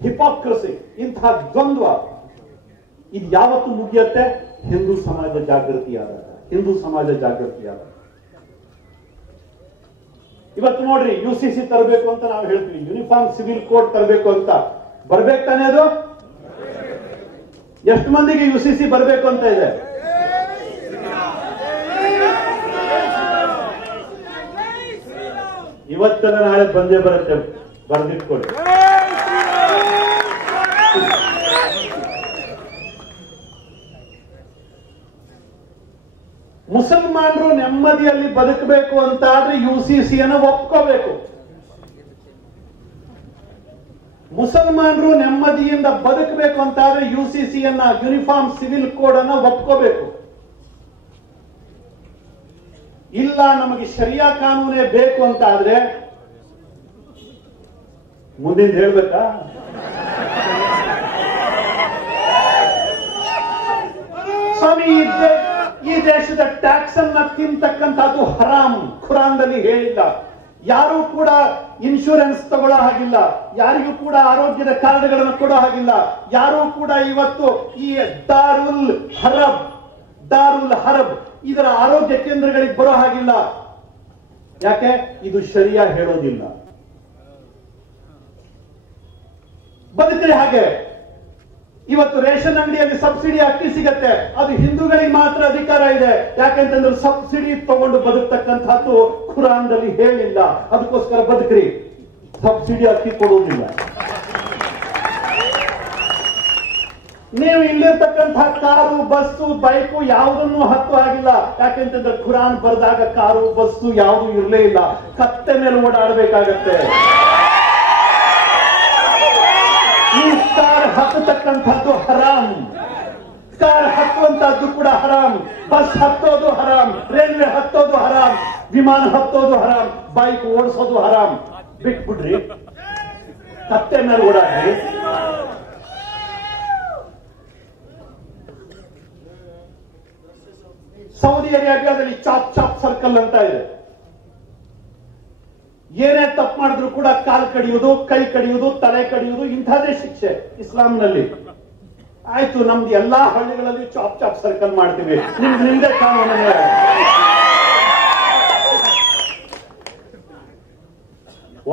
Hypocrisy, ಇಂತಹ ದ್ವಂದ್ವ ಇದು ಯಾವತ್ತು ಮುಗಿಯುತ್ತೆ? ಹಿಂದೂ ಸಮಾಜ ಜಾಗೃತಿಯಾದಾಗ. ಇವತ್ತು ನೋಡ್ರಿ, UCC ತರಬೇಕು ಅಂತ ನಾವು ಹೇಳ್ತೀವಿ, ಯೂನಿಫಾರ್ಮ್ ಸಿವಿಲ್ ಕೋಡ್ ತರಬೇಕು ಅಂತ. ಬರ್ಬೇಕು ತಾನೇ ಅದು? ಎಷ್ಟು ಮಂದಿಗೆ UCC ಬರಬೇಕು ಅಂತ ಇದೆ? ಇವತ್ತಲ್ಲ ನಾಳೆ ಬಂದೇ ಬರುತ್ತೆ, ಬರ್ದಿಟ್ಕೊಳ್ಳಿ. ಮುಸಲ್ಮಾನರು ನೆಮ್ಮದಿಯಲ್ಲಿ ಬದುಕಬೇಕು ಅಂತ ಆದ್ರೆ UCCಯನ್ನು ಒಪ್ಕೋಬೇಕು. ಮುಸಲ್ಮಾನರು ನೆಮ್ಮದಿಯಿಂದ ಬದುಕಬೇಕು ಅಂತ ಆದ್ರೆ UCCಯನ್ನ, ಯೂನಿಫಾರ್ಮ್ ಸಿವಿಲ್ ಕೋಡ್ ಅನ್ನ ಒಪ್ಕೋಬೇಕು. ಇಲ್ಲ ನಮಗೆ ಶರಿಯಾ ಕಾನೂನೇ ಬೇಕು ಅಂತ ಆದ್ರೆ ಮುಂದಿನ ಹೇಳ್ಬೇಕಾ? ಸ್ವಾಮಿ, ಈ ದೇಶದ ಟ್ಯಾಕ್ಸ್ ಅನ್ನ ತಿಂತಕ್ಕಂಥದ್ದು ಹರಾಮ್. ಖುರಾನ್ದಲ್ಲಿ ಹೇಳಿಲ್ಲ. ಯಾರು ಕೂಡ ಇನ್ಶೂರೆನ್ಸ್ ತಗೊಳ್ಳೋ ಹಾಗಿಲ್ಲ, ಯಾರಿಗೂ ಕೂಡ ಆರೋಗ್ಯದ ಕಾರ್ಡ್ಗಳನ್ನು ಕೊಡೋ ಹಾಗಿಲ್ಲ, ಯಾರು ಕೂಡ ಇವತ್ತು ಈ ದಾರುಲ್ ಹರಬ್ ಇದರ ಆರೋಗ್ಯ ಕೇಂದ್ರಗಳಿಗೆ ಬರೋ ಹಾಗಿಲ್ಲ. ಯಾಕೆ? ಇದು ಶರಿಯಾ ಹೇಳೋದಿಲ್ಲ. ಬದುಕ್ರಿ ಹಾಗೆ. ಇವತ್ತು ರೇಷನ್ ಅಂಗಡಿಯಲ್ಲಿ ಸಬ್ಸಿಡಿ ಅಕ್ಕಿ ಸಿಗತ್ತೆ, ಅದು ಹಿಂದೂಗಳಿಗೆ ಮಾತ್ರ ಅಧಿಕಾರ ಇದೆ. ಯಾಕೆಂತಂದ್ರೆ ಸಬ್ಸಿಡಿ ತಗೊಂಡು ಬದುಕ್ತಕ್ಕಂಥದ್ದು ಖುರಾನ್ದಲ್ಲಿ ಹೇಳಿಲ್ಲ. ಅದಕ್ಕೋಸ್ಕರ ಬದುಕ್ರಿ. ಸಬ್ಸಿಡಿ ಅಕ್ಕಿ ಕೊಡುವುದಿಲ್ಲ. ನೀವು ಇಲ್ಲಿರ್ತಕ್ಕಂಥ ಕಾರು, ಬಸ್ಸು, ಬೈಕು ಯಾವುದನ್ನು ಹತ್ತು ಆಗಿಲ್ಲ. ಯಾಕೆಂತಂದ್ರೆ ಖುರಾನ್ ಬರೆದಾಗ ಕಾರು, ಬಸ್ಸು ಯಾವುದು ಇರಲೇ ಇಲ್ಲ. ಕತ್ತೆ ಮೇಲೆ ಓಡಾಡಬೇಕಾಗತ್ತೆ. ಈ ಕಾರ್ ಹತ್ತತಕ್ಕಂಥದ್ದು ಹರಾಮ್. ಕಾರ್ ಹತ್ತುವಂತಹದ್ದು ಕೂಡ ಹರಾಮ್. ಬಸ್ ಹತ್ತೋದು ಹರಾಮ್, ರೈಲ್ವೆ ಹತ್ತೋದು ಹರಾಮ್, ವಿಮಾನ ಹತ್ತೋದು ಹರಾಮ್, ಬೈಕ್ ಓಡಿಸೋದು ಹರಾಮ್. ಬಿಟ್ಬಿಡ್ರಿ, ಕತ್ತೆ ಮೇಲೆ ಓಡಾಡ್ರಿ. ಸೌದಿ ಅರೇಬಿಯಾದಲ್ಲಿ ಚಾಪ್ ಸರ್ಕಲ್ ಅಂತ ಇದೆ. ಏನೇ ತಪ್ಪು ಮಾಡಿದ್ರು ಕೂಡ ಕಾಲು ಕಡಿಯುವುದು, ಕೈ ಕಡಿಯುವುದು, ತಲೆ ಕಡಿಯುವುದು, ಇಂಥದೇ ಶಿಕ್ಷೆ ಇಸ್ಲಾಂನಲ್ಲಿ. ಆಯ್ತು, ನಮ್ದು ಎಲ್ಲಾ ಹಳ್ಳಿಗಳಲ್ಲಿ ಚಾಪ್ ಸರ್ಕಲ್ ಮಾಡ್ತೀವಿ, ನಿಮ್ದೇ ಕಾನೂನೇ.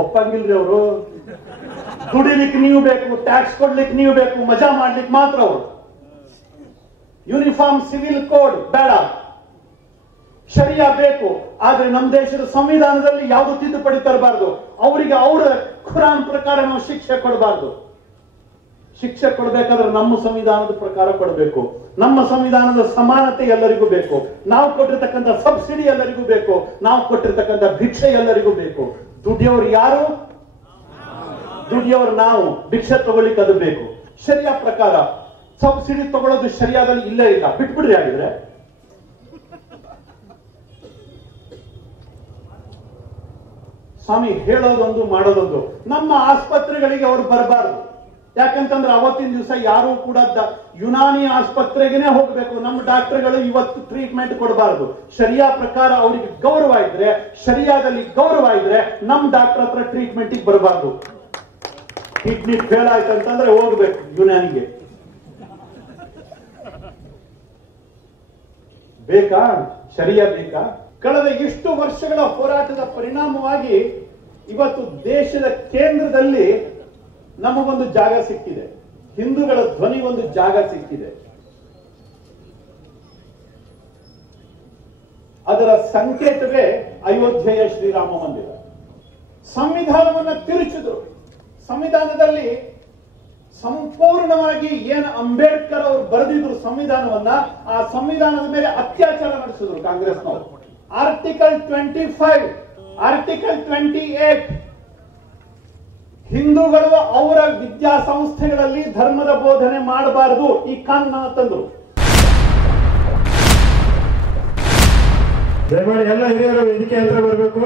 ಒಪ್ಪಂಗಿಲ್ರಿ ಅವರು. ದುಡಿಲಿಕ್ಕೆ ನೀವು ಬೇಕು, ಟ್ಯಾಕ್ಸ್ ಕೊಡ್ಲಿಕ್ಕೆ ನೀವು ಬೇಕು, ಮಜಾ ಮಾಡ್ಲಿಕ್ಕೆ ಮಾತ್ರ ಅವರು. ಯೂನಿಫಾರ್ಮ್ ಸಿವಿಲ್ ಕೋಡ್ ಬೇಡ, ಶರಿಯಾ ಬೇಕು. ಆದ್ರೆ ನಮ್ಮ ದೇಶದ ಸಂವಿಧಾನದಲ್ಲಿ ಯಾವುದು ತಿದ್ದುಪಡಿ ತರಬಾರದು. ಅವರಿಗೆ ಅವರ ಖುರಾನ್ ಪ್ರಕಾರ ನಾವು ಶಿಕ್ಷೆ ಕೊಡಬಾರ್ದು. ಶಿಕ್ಷೆ ಕೊಡಬೇಕಾದ್ರೆ ನಮ್ಮ ಸಂವಿಧಾನದ ಪ್ರಕಾರ ಕೊಡಬೇಕು. ನಮ್ಮ ಸಂವಿಧಾನದ ಸಮಾನತೆ ಎಲ್ಲರಿಗೂ ಬೇಕು. ನಾವು ಕೊಟ್ಟಿರ್ತಕ್ಕಂಥ ಸಬ್ಸಿಡಿ ಎಲ್ಲರಿಗೂ ಬೇಕು. ನಾವು ಕೊಟ್ಟಿರ್ತಕ್ಕಂಥ ಭಿಕ್ಷೆ ಎಲ್ಲರಿಗೂ ಬೇಕು. ದುಡಿಯೋರು ಯಾರು? ದುಡಿಯೋರು ನಾವು. ಭಿಕ್ಷೆ ತಗೊಳ್ಳಿಕ್ಕೆ ಅದು ಬೇಕು. ಶರಿಯಾ ಪ್ರಕಾರ ಸಬ್ಸಿಡಿ ತಗೊಳ್ಳೋದು ಶರಿಯಾದಲ್ಲಿ ಇಲ್ಲೇ ಇಲ್ಲ. ಬಿಟ್ಬಿಡ್ರಿ. ಆಗಿದ್ರೆ ಸ್ವಾಮಿ ಹೇಳೋದೊಂದು ಮಾಡೋದೊಂದು. ನಮ್ಮ ಆಸ್ಪತ್ರೆಗಳಿಗೆ ಅವರು ಬರಬಾರದು. ಯಾಕಂತಂದ್ರೆ ಅವತ್ತಿನ ದಿವಸ ಯಾರು ಕೂಡ ಯುನಾನಿ ಆಸ್ಪತ್ರೆಗೆ ಹೋಗಬೇಕು. ನಮ್ಮ ಡಾಕ್ಟರ್ಗಳು ಇವತ್ತು ಟ್ರೀಟ್ಮೆಂಟ್ ಕೊಡಬಾರದು. ಶರಿಯಾ ಪ್ರಕಾರ ಅವರಿಗೆ ಗೌರವ ಇದ್ರೆ, ಶರಿಯಾದಲ್ಲಿ ಗೌರವ ಇದ್ರೆ ನಮ್ಮ ಡಾಕ್ಟರ್ ಹತ್ರ ಟ್ರೀಟ್ಮೆಂಟ್ ಬರಬಾರದು. ಕಿಡ್ನಿ ಫೇಲ್ ಆಯ್ತಂತಂದ್ರೆ ಹೋಗ್ಬೇಕು ಯುನಾನಿಗೆ. ಬೇಕಾ? ಶರಿಯಾ ಬೇಕಾ? ಕಳೆದ ಇಷ್ಟು ವರ್ಷಗಳ ಹೋರಾಟದ ಪರಿಣಾಮವಾಗಿ ಇವತ್ತು ದೇಶದ ಕೇಂದ್ರದಲ್ಲಿ ನಮಗೊಂದು ಜಾಗ ಸಿಕ್ಕಿದೆ. ಹಿಂದೂಗಳ ಧ್ವನಿ ಒಂದು ಜಾಗ ಸಿಕ್ಕಿದೆ. ಅದರ ಸಂಕೇತವೇ ಅಯೋಧ್ಯೆಯ ಶ್ರೀರಾಮ ಮಂದಿರ. ಸಂವಿಧಾನವನ್ನು ತಿರುಚಿದ್ರು. ಸಂವಿಧಾನದಲ್ಲಿ ಸಂಪೂರ್ಣವಾಗಿ ಏನು ಅಂಬೇಡ್ಕರ್ ಅವರು ಬರೆದಿದ್ರು ಸಂವಿಧಾನವನ್ನ, ಆ ಸಂವಿಧಾನದ ಮೇಲೆ ಅತ್ಯಾಚಾರ ನಡೆಸಿದ್ರು ಕಾಂಗ್ರೆಸ್ನವರು. ಆರ್ಟಿಕಲ್ 25, ಆರ್ಟಿಕಲ್ 28 ಹಿಂದೂಗಳು ಅವರ ವಿದ್ಯಾಸಂಸ್ಥೆಗಳಲ್ಲಿ ಧರ್ಮದ ಬೋಧನೆ ಮಾಡಬಾರದು ಈ ಕಾನೂನನ್ನು ತಂದರು. ದಯಮಾಡಿ ಎಲ್ಲ ಹಿರಿಯರು ವೇದಿಕೆ ಹತ್ರ ಬರಬೇಕು.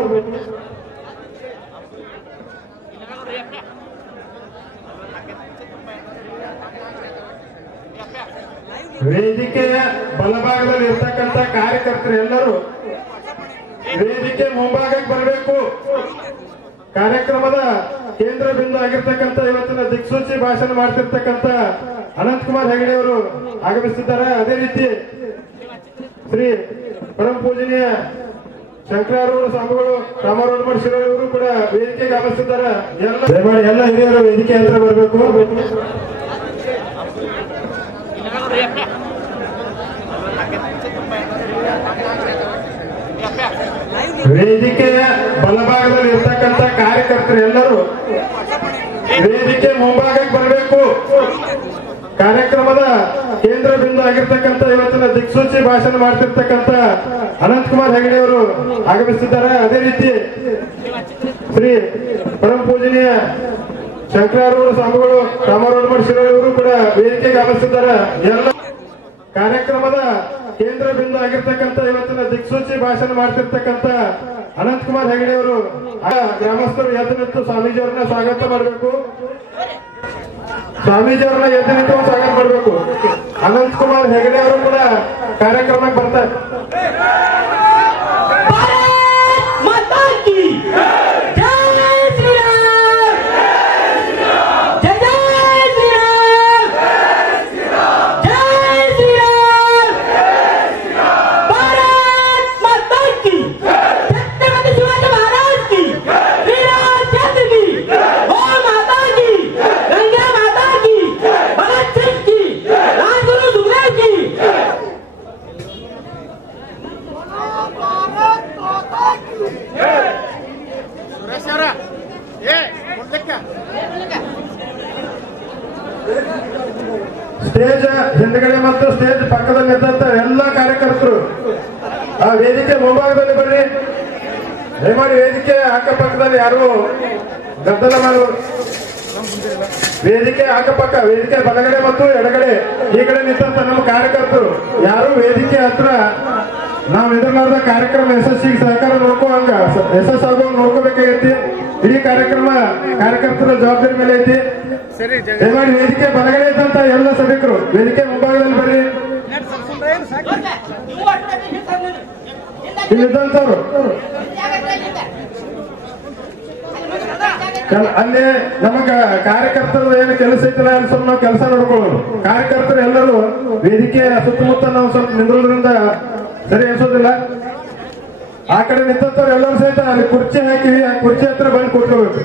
ವೇದಿಕೆಯ ಬಲಭಾಗದಲ್ಲಿ ಇರ್ತಕ್ಕಂಥ ಕಾರ್ಯಕರ್ತರು ಎಲ್ಲರೂ ವೇದಿಕೆ ಮುಂಭಾಗಕ್ಕೆ ಬರಬೇಕು. ಕಾರ್ಯಕ್ರಮದ ಕೇಂದ್ರ ಬಿಂದು ಆಗಿರ್ತಕ್ಕಂಥ ಇವತ್ತಿನ ದಿಕ್ಸೂಚಿ ಭಾಷಣ ಮಾಡ್ತಿರ್ತಕ್ಕಂಥ ಅನಂತಕುಮಾರ್ ಹೆಗಡೆ ಅವರು ಆಗಮಿಸಿದ್ದಾರೆ. ಅದೇ ರೀತಿ ಶ್ರೀ ಪರಮ ಪೂಜನೀಯ ಶಂಕರಾರೂಢ ಸ್ವಾಮಿಗಳು ರಾಮರೋಡ್ ಶಿರವರು ಕೂಡ ವೇದಿಕೆಗೆ ಆಗಮಿಸಿದ್ದಾರೆ. ಎಲ್ಲ ಹಿರಿಯರು ವೇದಿಕೆ ಹತ್ರ ಬರಬೇಕು. ವೇದಿಕೆಯ ಬಲಭಾಗದಲ್ಲಿ ಇರ್ತಕ್ಕಂಥ ಕಾರ್ಯಕರ್ತರು ಎಲ್ಲರೂ ವೇದಿಕೆ ಮುಂಭಾಗಕ್ಕೆ ಬರಬೇಕು. ಕಾರ್ಯಕ್ರಮದ ಕೇಂದ್ರ ಬಿಂದು ಆಗಿರ್ತಕ್ಕಂಥ ಇವತ್ತಿನ ದಿಕ್ಸೂಚಿ ಭಾಷಣ ಮಾಡ್ತಿರ್ತಕ್ಕಂಥ ಅನಂತಕುಮಾರ್ ಹೆಗಡೆ ಅವರು ಆಗಮಿಸಿದ್ದಾರೆ. ಅದೇ ರೀತಿ ಶ್ರೀ ಪರಮ ಪೂಜನೀಯ ಶಂಕರಾರೂಢ ಸ್ವಾಮಿಗಳು ರಾಮರೋಡ್ ಶಿರವರು ಕೂಡ ವೇದಿಕೆಗೆ ಆಗಮಿಸಿದ್ದಾರೆ. ಎಲ್ಲ ಕಾರ್ಯಕ್ರಮದ ಕೇಂದ್ರ ಬಿಂದು ಆಗಿರ್ತಕ್ಕಂಥ ಇವತ್ತಿನ ದಿಕ್ಸೂಚಿ ಭಾಷಣ ಮಾಡ್ತಿರ್ತಕ್ಕಂಥ ಅನಂತಕುಮಾರ್ ಹೆಗಡೆ ಅವರು ಗ್ರಾಮಸ್ಥರು ಎದ್ದು ನಿಂತು ಸ್ವಾಮೀಜಿಯವರನ್ನ ಸ್ವಾಗತ ಮಾಡಬೇಕು. ಸ್ವಾಮೀಜಿಯವರನ್ನ ಎದ್ದು ನಿಂತು ಸ್ವಾಗತ ಮಾಡಬೇಕು. ಅನಂತಕುಮಾರ್ ಹೆಗಡೆ ಅವರು ಕೂಡ ಕಾರ್ಯಕ್ರಮಕ್ಕೆ ಬರ್ತಾರೆ. ಸ್ಟೇಜ್ ಹಿಂದ್ಗಡೆ ಮತ್ತು ಸ್ಟೇಜ್ ಪಕ್ಕದಲ್ಲಿ ಇದ್ದಂತ ಎಲ್ಲ ಕಾರ್ಯಕರ್ತರು ಆ ವೇದಿಕೆ ಮುಂಭಾಗದಲ್ಲಿ ಬರ್ರಿ. ದಯಮಾಡಿ ವೇದಿಕೆ ಅಕ್ಕಪಕ್ಕದಲ್ಲಿ ಯಾರು ಗದ್ದಲ ಮಾಡುವ. ವೇದಿಕೆ ಅಕ್ಕಪಕ್ಕ, ವೇದಿಕೆ ಬಲಗಡೆ ಮತ್ತು ಎಡಗಡೆ ಈ ಕಡೆ ನಿಂತ ನಮ್ಮ ಕಾರ್ಯಕರ್ತರು ಯಾರು ವೇದಿಕೆ ಹತ್ರ ನಾವು ಎದುರ್ಲಾರ್ದ ಕಾರ್ಯಕ್ರಮ ಯಶಸ್ಸಿಗೆ ಸಹಕಾರ ನೋಡ್ಕೋಂಗ ಯಶಸ್ಸಾಗೋ ನೋಡ್ಕೋಬೇಕಾಗೈತಿ. ಇಡೀ ಕಾರ್ಯಕ್ರಮ ಕಾರ್ಯಕರ್ತರ ಜವಾಬ್ದಾರಿ ಮೇಲೆ ಐತಿ. ದಯಮಾಡಿ ವೇದಿಕೆ ಬಲಗಡೆ ಇದ್ದಂತ ಎಲ್ಲ ಸಭಿಕರು ವೇದಿಕೆ ಮುಂಭಾಗದಲ್ಲಿ ಬರ್ರಿ. ಇಲ್ಲಿದ್ದಂತವ್ರು ಅಲ್ಲಿ ನಮಗ ಕಾರ್ಯಕರ್ತರು ಏನು ಕೆಲಸ ಐತಿಲ್ಲ ಸ್ವಲ್ಪ ನಾವು ಕೆಲಸ ನೋಡ್ಕೊಳ್ಳೋದು. ಕಾರ್ಯಕರ್ತರು ಎಲ್ಲರೂ ವೇದಿಕೆ ಸುತ್ತಮುತ್ತ ನಾವು ಸ್ವಲ್ಪ ನಿಂದ್ರೋದ್ರಿಂದ ಸರಿ ಅನ್ಸೋದಿಲ್ಲ. ಆ ಕಡೆ ನಿಂತವ್ರು ಎಲ್ಲರೂ ಸಹಿತ ಅಲ್ಲಿ ಕುರ್ಚಿ ಹಾಕಿವಿ, ಆ ಕುರ್ಚಿ ಹತ್ರ ಬಂದು ಕೂತ್ಕೋಬೇಕು.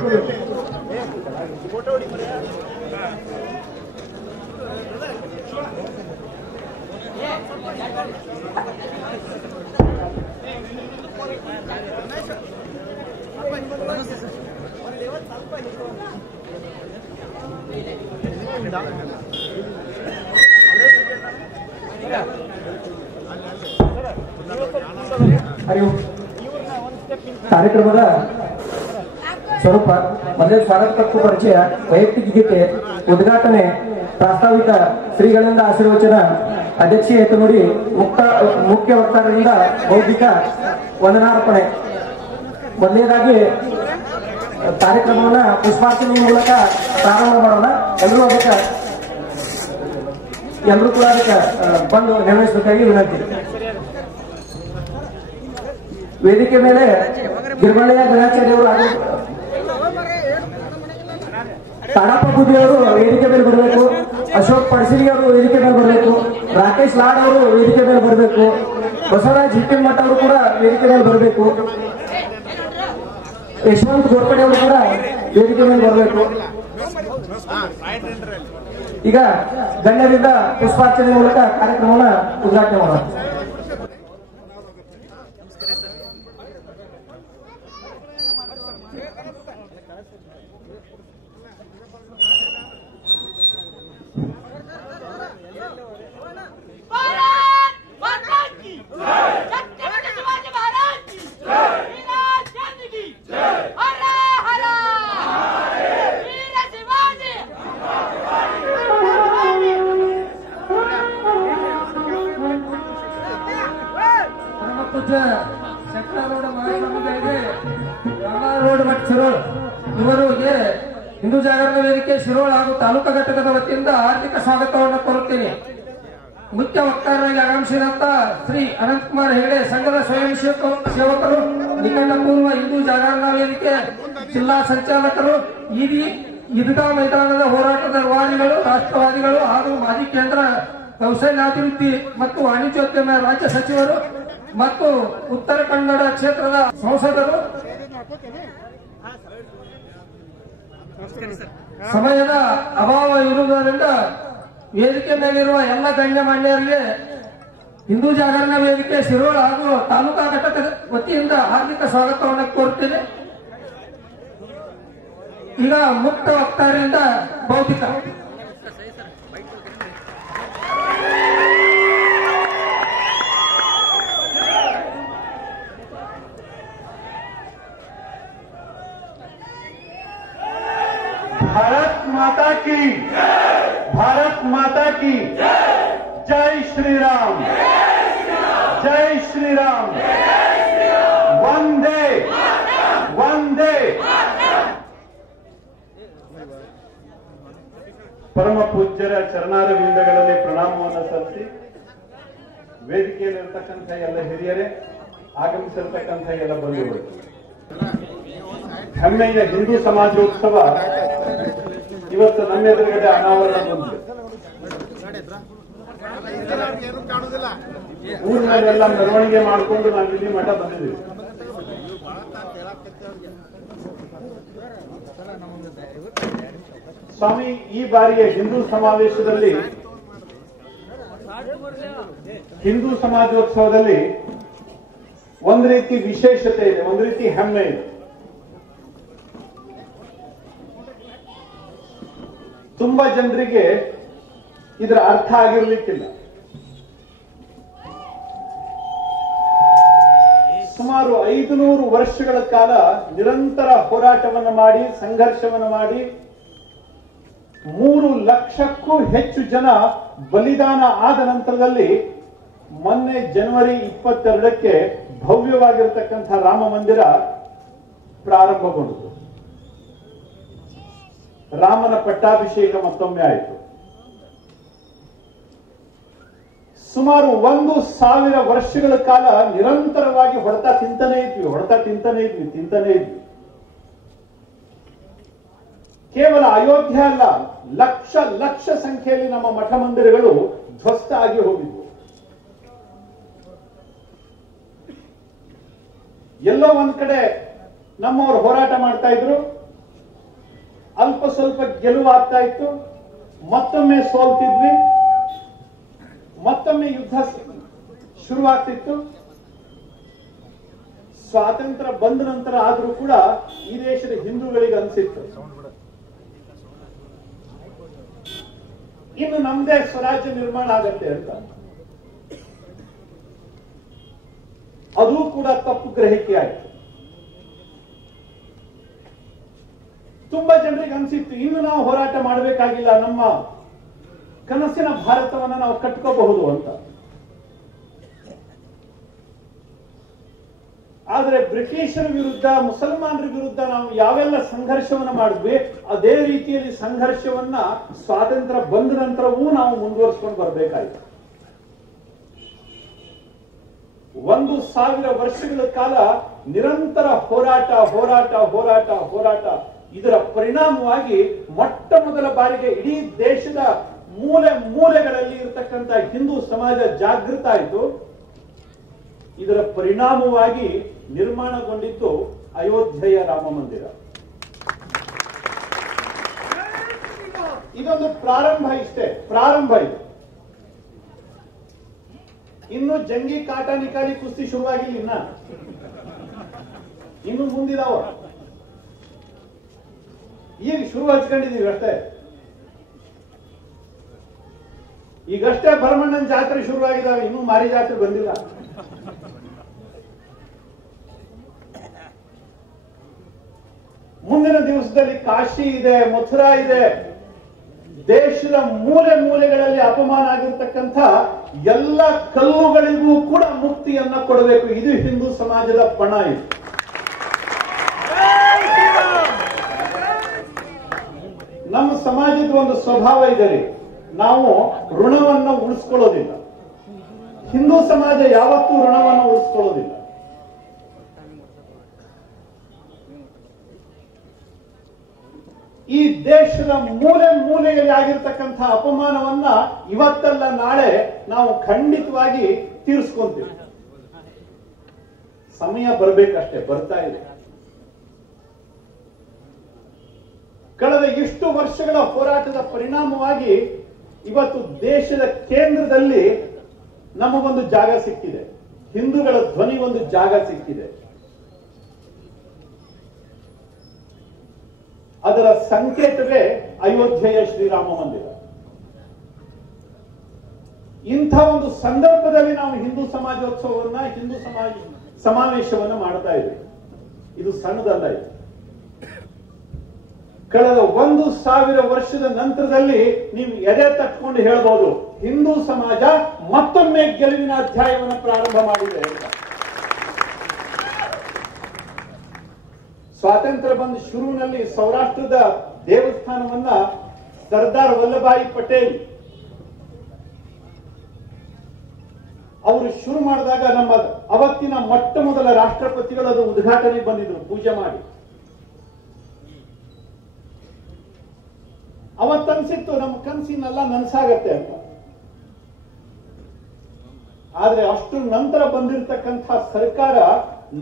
ಕಾರ್ಯಕ್ರಮದ ಸ್ವರೂಪ ಮೊದಲೇ ಸ್ವಾಗತಕ್ಕೂ ಪರಿಚಯ, ವೈಯಕ್ತಿಕ ಗೀತೆ, ಉದ್ಘಾಟನೆ, ಪ್ರಾಸ್ತಾವಿಕ ಶ್ರೀಗಳಿಂದ ಆಶೀರ್ವಚನ, ಅಧ್ಯಕ್ಷೀಯ ನುಡಿ, ಮುಖ್ಯ ವಕ್ತಾರರಿಂದ ಬೌದ್ಧಿಕ ವಂದನಾರ್ಪಣೆ. ಮೊದಲನೇದಾಗಿ ಕಾರ್ಯಕ್ರಮವನ್ನ ಪುಷ್ಪಾರ್ಚನೆ ಮೂಲಕ ಪ್ರಾರಂಭ ಮಾಡೋಣ. ಎಲ್ಲರೂ ಕೂಡ ಅದಕ್ಕೆ ಬಂದು ನೆರವೇರಿಸಬೇಕಾಗಿ ವಿನಂತಿ. ವೇದಿಕೆ ಮೇಲೆ ಗಿರಿಮಳೆಯ ಗಣಾಚಾರ್ಯ ಅವರು ಹಾಗೂ ತಾಡಪ್ಪ ಬುದ್ಧಿ ಅವರು ವೇದಿಕೆ ಮೇಲೆ ಬರಬೇಕು. ಅಶೋಕ್ ಪಡಸಿರಿ ಅವರು ವೇದಿಕೆ ಮೇಲೆ ಬರಬೇಕು. ರಾಕೇಶ್ ಲಾಡ್ ಅವರು ವೇದಿಕೆ ಮೇಲೆ ಬರಬೇಕು. ಬಸವರಾಜ್ ಹಿಟ್ಟಿಮಠ ಅವರು ಕೂಡ ವೇದಿಕೆ ಮೇಲೆ ಬರಬೇಕು. ಯಶವಂತ್ ಗೋರ್ಪಡೆ ಅವರು ಕೂಡ ವೇದಿಕೆ ಮೇಲೆ ಬರಬೇಕು. ಈಗ ಗಣ್ಯರಿಂದ ಪುಷ್ಪಾರ್ಚನೆ ಮೂಲಕ ಕಾರ್ಯಕ್ರಮವನ್ನು ಉದ್ಘಾಟನೆ ಮಾಡೋಣ. ಇವರಿಗೆ ಹಿಂದೂ ಜಾಗರಣ ವೇದಿಕೆ ಶಿರೋಳ ಹಾಗೂ ತಾಲೂಕಾ ಘಟಕದ ವತಿಯಿಂದ ಆರ್ಥಿಕ ಸ್ವಾಗತವನ್ನು ಕೋರುತ್ತೇನೆ. ಮುಖ್ಯ ವಕ್ತಾರರಾಗಿ ಆಗಮಿಸಿದಂತ ಶ್ರೀ ಅನಂತಕುಮಾರ್ ಹೆಗಡೆ, ಸಂಘದ ಸ್ವಯಂ ಸೇವಕರು, ನಿಕಟ ಪೂರ್ವ ಹಿಂದೂ ಜಾಗರಣ ವೇದಿಕೆ ಜಿಲ್ಲಾ ಸಂಚಾಲಕರು, ಈದ್ಗಾ ಮೈದಾನದ ಹೋರಾಟದ ರೂವಾರಿಗಳು, ರಾಷ್ಟ್ರವಾದಿಗಳು ಹಾಗೂ ಮಾಜಿ ಕೇಂದ್ರ ಕೌಶಲ್ಯಾಭಿವೃದ್ಧಿ ಮತ್ತು ವಾಣಿಜ್ಯೋದ್ಯಮ ರಾಜ್ಯ ಸಚಿವರು ಮತ್ತು ಉತ್ತರ ಕನ್ನಡ ಕ್ಷೇತ್ರದ ಸಂಸದರು, ಸಮಯದ ಅಭಾವ ಇರುವುದರಿಂದ ವೇದಿಕೆ ಮೇಲಿರುವ ಎಲ್ಲ ಗಣ್ಯಮಾನ್ಯರಿಗೆ ಹಿಂದೂ ಜಾಗರಣ ವೇದಿಕೆ ಶಿರೋಳ ಹಾಗೂ ತಾಲೂಕಾ ಘಟಕದ ವತಿಯಿಂದ ಹಾರ್ದಿಕ ಸ್ವಾಗತವನ್ನು ಕೋರುತ್ತೇನೆ. ಈಗ ಮುಕ್ತ ವಕ್ತಾರರಿಂದ ಭೌತಿಕ भारत माता की, भारत माता की जय श्री राम, जय श्री राम, वंदे वंदे। ಪರಮ ಪೂಜ್ಯರ ಚರಣಾರವಿಂದಗಳಲ್ಲಿ ಪ್ರಣಾಮವನ್ನು ಸಲ್ಲಿಸಿ ವೇದಿಕೆಯಲ್ಲಿರ್ತಕ್ಕಂಥ ಎಲ್ಲ ಹಿರಿಯರೇ, ಆಗಮಿಸಿರ್ತಕ್ಕಂಥ ಎಲ್ಲ ಬಂಧುಗಳು, ಹೆಮ್ಮೆಯ ಹಿಂದೂ ಸಮಾಜೋತ್ಸವ ಇವತ್ತು ನಮ್ಮ ಎದುರುಗಡೆ ಅನಾವರಣಗೊಂಡಿದೆ. ಊರಿನಲ್ಲೆಲ್ಲ ಮೆರವಣಿಗೆ ಮಾಡಿಕೊಂಡು ನಾವು ಇಲ್ಲಿ ಮಠ ಬಂದಿದ್ದೀವಿ. ಸ್ವಾಮಿ, ಈ ಬಾರಿಯ ಹಿಂದೂ ಸಮಾವೇಶದಲ್ಲಿ, ಹಿಂದೂ ಸಮಾಜೋತ್ಸವದಲ್ಲಿ ಒಂದು ರೀತಿ ವಿಶೇಷತೆ ಇದೆ, ಒಂದು ರೀತಿ ಹೆಮ್ಮೆ ಇದೆ. ತುಂಬಾ ಜನರಿಗೆ ಇದರ ಅರ್ಥ ಆಗಿರಲಿಕ್ಕಿಲ್ಲ. ಸುಮಾರು 500 ವರ್ಷಗಳ ಕಾಲ ನಿರಂತರ ಹೋರಾಟವನ್ನು ಮಾಡಿ, ಸಂಘರ್ಷವನ್ನು ಮಾಡಿ 3 ಲಕ್ಷಕ್ಕೂ ಹೆಚ್ಚು ಜನ ಬಲಿದಾನ ಆದ ನಂತರದಲ್ಲಿ ಮೊನ್ನೆ ಜನವರಿ 22ಕ್ಕೆ ಭವ್ಯವಾಗಿರತಕ್ಕಂಥ ರಾಮ ಮಂದಿರ ಪ್ರಾರಂಭಗೊಂಡಿತು. ರಾಮನ ಪಟ್ಟಾಭಿಷೇಕ ಮತ್ತೊಮ್ಮೆ ಆಯಿತು. ಸುಮಾರು 1000 ವರ್ಷಗಳ ಕಾಲ ನಿರಂತರವಾಗಿ ಹೊಡೆತ ತಿಂತಾನೆ ಇದ್ವಿ. ಕೇವಲ ಅಯೋಧ್ಯ ಅಲ್ಲ, ಲಕ್ಷ ಸಂಖ್ಯೆಯಲ್ಲಿ ನಮ್ಮ ಮಠ ಮಂದಿರಗಳು ಧ್ವಸ್ತ ಆಗಿ ಹೋಗಿದ್ವು. ಎಲ್ಲೋ ಒಂದ್ ಕಡೆ ನಮ್ಮವರು ಹೋರಾಟ ಮಾಡ್ತಾ ಇದ್ರು, ಅಲ್ಪ ಸ್ವಲ್ಪ ಗೆಲುವಾಗ್ತಾ ಇತ್ತು, ಮತ್ತೊಮ್ಮೆ ಸೋಲ್ತಿದ್ವಿ, ಮತ್ತೊಮ್ಮೆ ಯುದ್ಧ ಶುರುವಾಗ್ತಿತ್ತು. ಸ್ವಾತಂತ್ರ್ಯ ಬಂದ ನಂತರ ಆದ್ರೂ ಕೂಡ ಈ ದೇಶದ ಹಿಂದೂಗಳಿಗೆ ಅನಿಸಿತ್ತು ಇನ್ನು ನಮ್ದೇ ಸ್ವರಾಜ್ಯ ನಿರ್ಮಾಣ ಆಗತ್ತೆ ಅಂತ. ಅದು ಕೂಡ ತಪ್ಪು ಗ್ರಹಿಕೆ ಆಯಿತು. ತುಂಬಾ ಜನರಿಗೆ ಅನಿಸಿತ್ತು ಇನ್ನು ನಾವು ಹೋರಾಟ ಮಾಡಬೇಕಾಗಿಲ್ಲ, ನಮ್ಮ ಕನಸಿನ ಭಾರತವನ್ನ ನಾವು ಕಟ್ಕೋಬಹುದು ಅಂತ. ಆದ್ರೆ ಬ್ರಿಟಿಷರ ವಿರುದ್ಧ, ಮುಸಲ್ಮಾನರ ವಿರುದ್ಧ ನಾವು ಯಾವೆಲ್ಲ ಸಂಘರ್ಷವನ್ನ ಮಾಡಿದ್ವಿ, ಅದೇ ರೀತಿಯಲ್ಲಿ ಸಂಘರ್ಷವನ್ನ ಸ್ವಾತಂತ್ರ್ಯ ಬಂದ ನಂತರವೂ ನಾವು ಮುಂದುವರಿಸಿಕೊಂಡು ಬರಬೇಕಾಯಿತು. 1000 ವರ್ಷಗಳ ಕಾಲ ನಿರಂತರ ಹೋರಾಟ. ಇದರ ಪರಿಣಾಮವಾಗಿ ಮೊಟ್ಟ ಮೊದಲ ಬಾರಿಗೆ ಇಡೀ ದೇಶದ ಮೂಲೆಗಳಲ್ಲಿ ಇರತಕ್ಕಂಥ ಹಿಂದೂ ಸಮಾಜ ಜಾಗೃತ ಆಯಿತು. ಇದರ ಪರಿಣಾಮವಾಗಿ ನಿರ್ಮಾಣಗೊಂಡಿದ್ದು ಅಯೋಧ್ಯೆಯ ರಾಮ ಮಂದಿರ. ಇದೊಂದು ಪ್ರಾರಂಭ ಇದೆ. ಇನ್ನು ಜಂಗಿ ಕಾಟ ನಿಕಾಲಿ ಕುಸ್ತಿ ಶುರುವಾಗಿಲ್ಲ, ಇನ್ನು ಮುಂದಿದಾವ. ಈಗ ಶುರು ಹಚ್ಕೊಂಡಿದೀವಿ ಅಷ್ಟೇ. ಈಗಷ್ಟೇ ಭರಮಣ್ಣನ ಜಾತ್ರೆ ಶುರುವಾಗಿದ್ದಾವೆ, ಇನ್ನೂ ಮಾರಿ ಜಾತ್ರೆ ಬಂದಿಲ್ಲ. ಮುಂದಿನ ದಿವಸದಲ್ಲಿ ಕಾಶಿ ಇದೆ, ಮಥುರಾ ಇದೆ. ದೇಶದ ಮೂಲೆಗಳಲ್ಲಿ ಅಪಮಾನ ಆಗಿರ್ತಕ್ಕಂಥ ಎಲ್ಲ ಕಲ್ಲುಗಳಿಗೂ ಕೂಡ ಮುಕ್ತಿಯನ್ನ ಕೊಡಬೇಕು. ಇದು ಹಿಂದೂ ಸಮಾಜದ ಪಣ. ಇದು ನಮ್ಮ ಸಮಾಜದ ಒಂದು ಸ್ವಭಾವ ಇದೆ ರೀ, ನಾವು ಋಣವನ್ನು ಉಳಿಸ್ಕೊಳ್ಳೋದಿಲ್ಲ. ಹಿಂದೂ ಸಮಾಜ ಯಾವತ್ತೂ ಋಣವನ್ನು ಉಳಿಸ್ಕೊಳ್ಳೋದಿಲ್ಲ. ಈ ದೇಶದ ಮೂಲೆ ಮೂಲೆಯಲ್ಲಿ ಆಗಿರ್ತಕ್ಕಂಥ ಅಪಮಾನವನ್ನ ಇವತ್ತಲ್ಲ ನಾಳೆ ನಾವು ಖಂಡಿತವಾಗಿ ತೀರಿಸ್ಕೊಂತೀವಿ. ಸಮಯ ಬರಬೇಕಷ್ಟೇ, ಬರ್ತಾ ಇದೆ. ಕಳೆದ ಇಷ್ಟು ವರ್ಷಗಳ ಹೋರಾಟದ ಪರಿಣಾಮವಾಗಿ ಇವತ್ತು ದೇಶದ ಕೇಂದ್ರದಲ್ಲಿ ನಮಗೊಂದು ಜಾಗ ಸಿಕ್ಕಿದೆ, ಹಿಂದೂಗಳ ಧ್ವನಿ ಒಂದು ಜಾಗ ಸಿಕ್ಕಿದೆ. ಅದರ ಸಂಕೇತವೇ ಅಯೋಧ್ಯೆಯ ಶ್ರೀರಾಮ ಮಂದಿರ. ಇಂಥ ಒಂದು ಸಂದರ್ಭದಲ್ಲಿ ನಾವು ಹಿಂದೂ ಸಮಾಜೋತ್ಸವವನ್ನ, ಹಿಂದೂ ಸಮಾವೇಶವನ್ನ ಮಾಡ್ತಾ ಇದ್ದೀವಿ. ಇದು ಸಣ್ಣದಲ್ಲ. ಇದು ಕಳೆದ 1000 ವರ್ಷದ ನಂತರದಲ್ಲಿ ನೀವು ಎದೆ ತಟ್ಕೊಂಡು ಹೇಳ್ಬೋದು, ಹಿಂದೂ ಸಮಾಜ ಮತ್ತೊಮ್ಮೆ ಗೆಲುವಿನ ಅಧ್ಯಾಯವನ್ನು ಪ್ರಾರಂಭ ಮಾಡಿದೆ ಅಂತ. ಸ್ವಾತಂತ್ರ್ಯ ಬಂದ ಶುರುವಿನಲ್ಲಿ ಸೌರಾಷ್ಟ್ರದ ದೇವಸ್ಥಾನವನ್ನ ಸರ್ದಾರ್ ವಲ್ಲಭಾಯಿ ಪಟೇಲ್ ಅವರು ಶುರು ಮಾಡಿದಾಗ ನಮ್ಮ ಅವತ್ತಿನ ಮೊಟ್ಟ ಮೊದಲ ರಾಷ್ಟ್ರಪತಿಗಳು ಅದು ಉದ್ಘಾಟನೆಗೆ ಬಂದಿದ್ರು, ಪೂಜೆ ಮಾಡಿ. ಅವತ್ತನ್ಸಿತ್ತು ನಮ್ಮ ಕನಸಿನೆಲ್ಲ ನನಸಾಗತ್ತೆ ಅಂತ. ಆದ್ರೆ ಅಷ್ಟು ನಂತರ ಬಂದಿರತಕ್ಕಂಥ ಸರ್ಕಾರ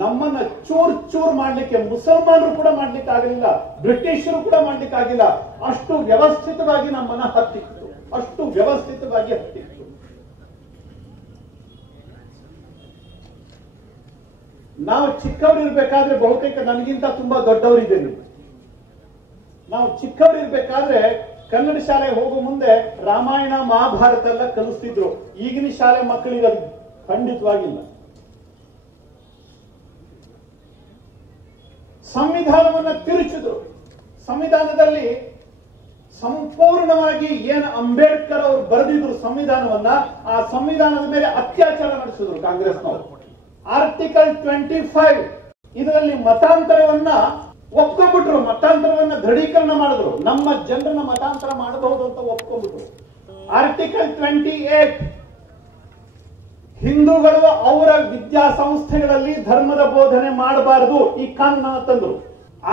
ನಮ್ಮನ್ನ ಚೂರ್ ಚೂರ್ ಮಾಡ್ಲಿಕ್ಕೆ, ಮುಸಲ್ಮಾನರು ಕೂಡ ಮಾಡ್ಲಿಕ್ಕೆ ಆಗಲಿಲ್ಲ, ಬ್ರಿಟಿಷರು ಕೂಡ ಮಾಡ್ಲಿಕ್ಕೆ ಆಗಿಲ್ಲ. ಅಷ್ಟು ವ್ಯವಸ್ಥಿತವಾಗಿ ನಮ್ಮನ್ನ ಹತ್ತಿತ್ತು, ಅಷ್ಟು ವ್ಯವಸ್ಥಿತವಾಗಿ ಹತ್ತಿತ್ತು. ನಾವು ಚಿಕ್ಕವರಿರ್ಬೇಕಾದ್ರೆ, ಬಹುತೇಕ ನನಗಿಂತ ತುಂಬಾ ದೊಡ್ಡವರಿದ್ದೇನೆ, ನಾವು ಚಿಕ್ಕವರಿರ್ಬೇಕಾದ್ರೆ ಕನ್ನಡ ಶಾಲೆಗೆ ಹೋಗೋ ಮುಂದೆ ರಾಮಾಯಣ ಮಹಾಭಾರತ ಎಲ್ಲ ಕಲಿಸ್ತಿದ್ರು. ಈಗಿನ ಶಾಲೆ ಮಕ್ಕಳಿಗೆ ಅದು ಖಂಡಿತವಾಗಿಲ್ಲ. ಸಂವಿಧಾನವನ್ನ ತಿರುಚಿದ್ರು. ಸಂವಿಧಾನದಲ್ಲಿ ಸಂಪೂರ್ಣವಾಗಿ ಏನು ಅಂಬೇಡ್ಕರ್ ಅವರು ಬರೆದಿದ್ರು ಸಂವಿಧಾನವನ್ನ, ಆ ಸಂವಿಧಾನದ ಮೇಲೆ ಅತ್ಯಾಚಾರ ನಡೆಸಿದ್ರು ಕಾಂಗ್ರೆಸ್ನವರು. ಆರ್ಟಿಕಲ್ 25 ಇದರಲ್ಲಿ ಮತಾಂತರವನ್ನ ಒಪ್ಕೊಂಡ್ಬಿಟ್ರು, ಮತಾಂತರವನ್ನ ದೃಢೀಕರಣ ಮಾಡಿದ್ರು. ನಮ್ಮ ಜನರನ್ನ ಮತಾಂತರ ಮಾಡಬಹುದು ಅಂತ ಒಪ್ಕೊಂಡ್ಬಿಟ್ರು. ಆರ್ಟಿಕಲ್ 28 ಹಿಂದೂಗಳು ಅವರ ವಿದ್ಯಾಸಂಸ್ಥೆಗಳಲ್ಲಿ ಧರ್ಮದ ಬೋಧನೆ ಮಾಡಬಾರದು, ಈ ಕಾನೂನ ತಂದ್ರು.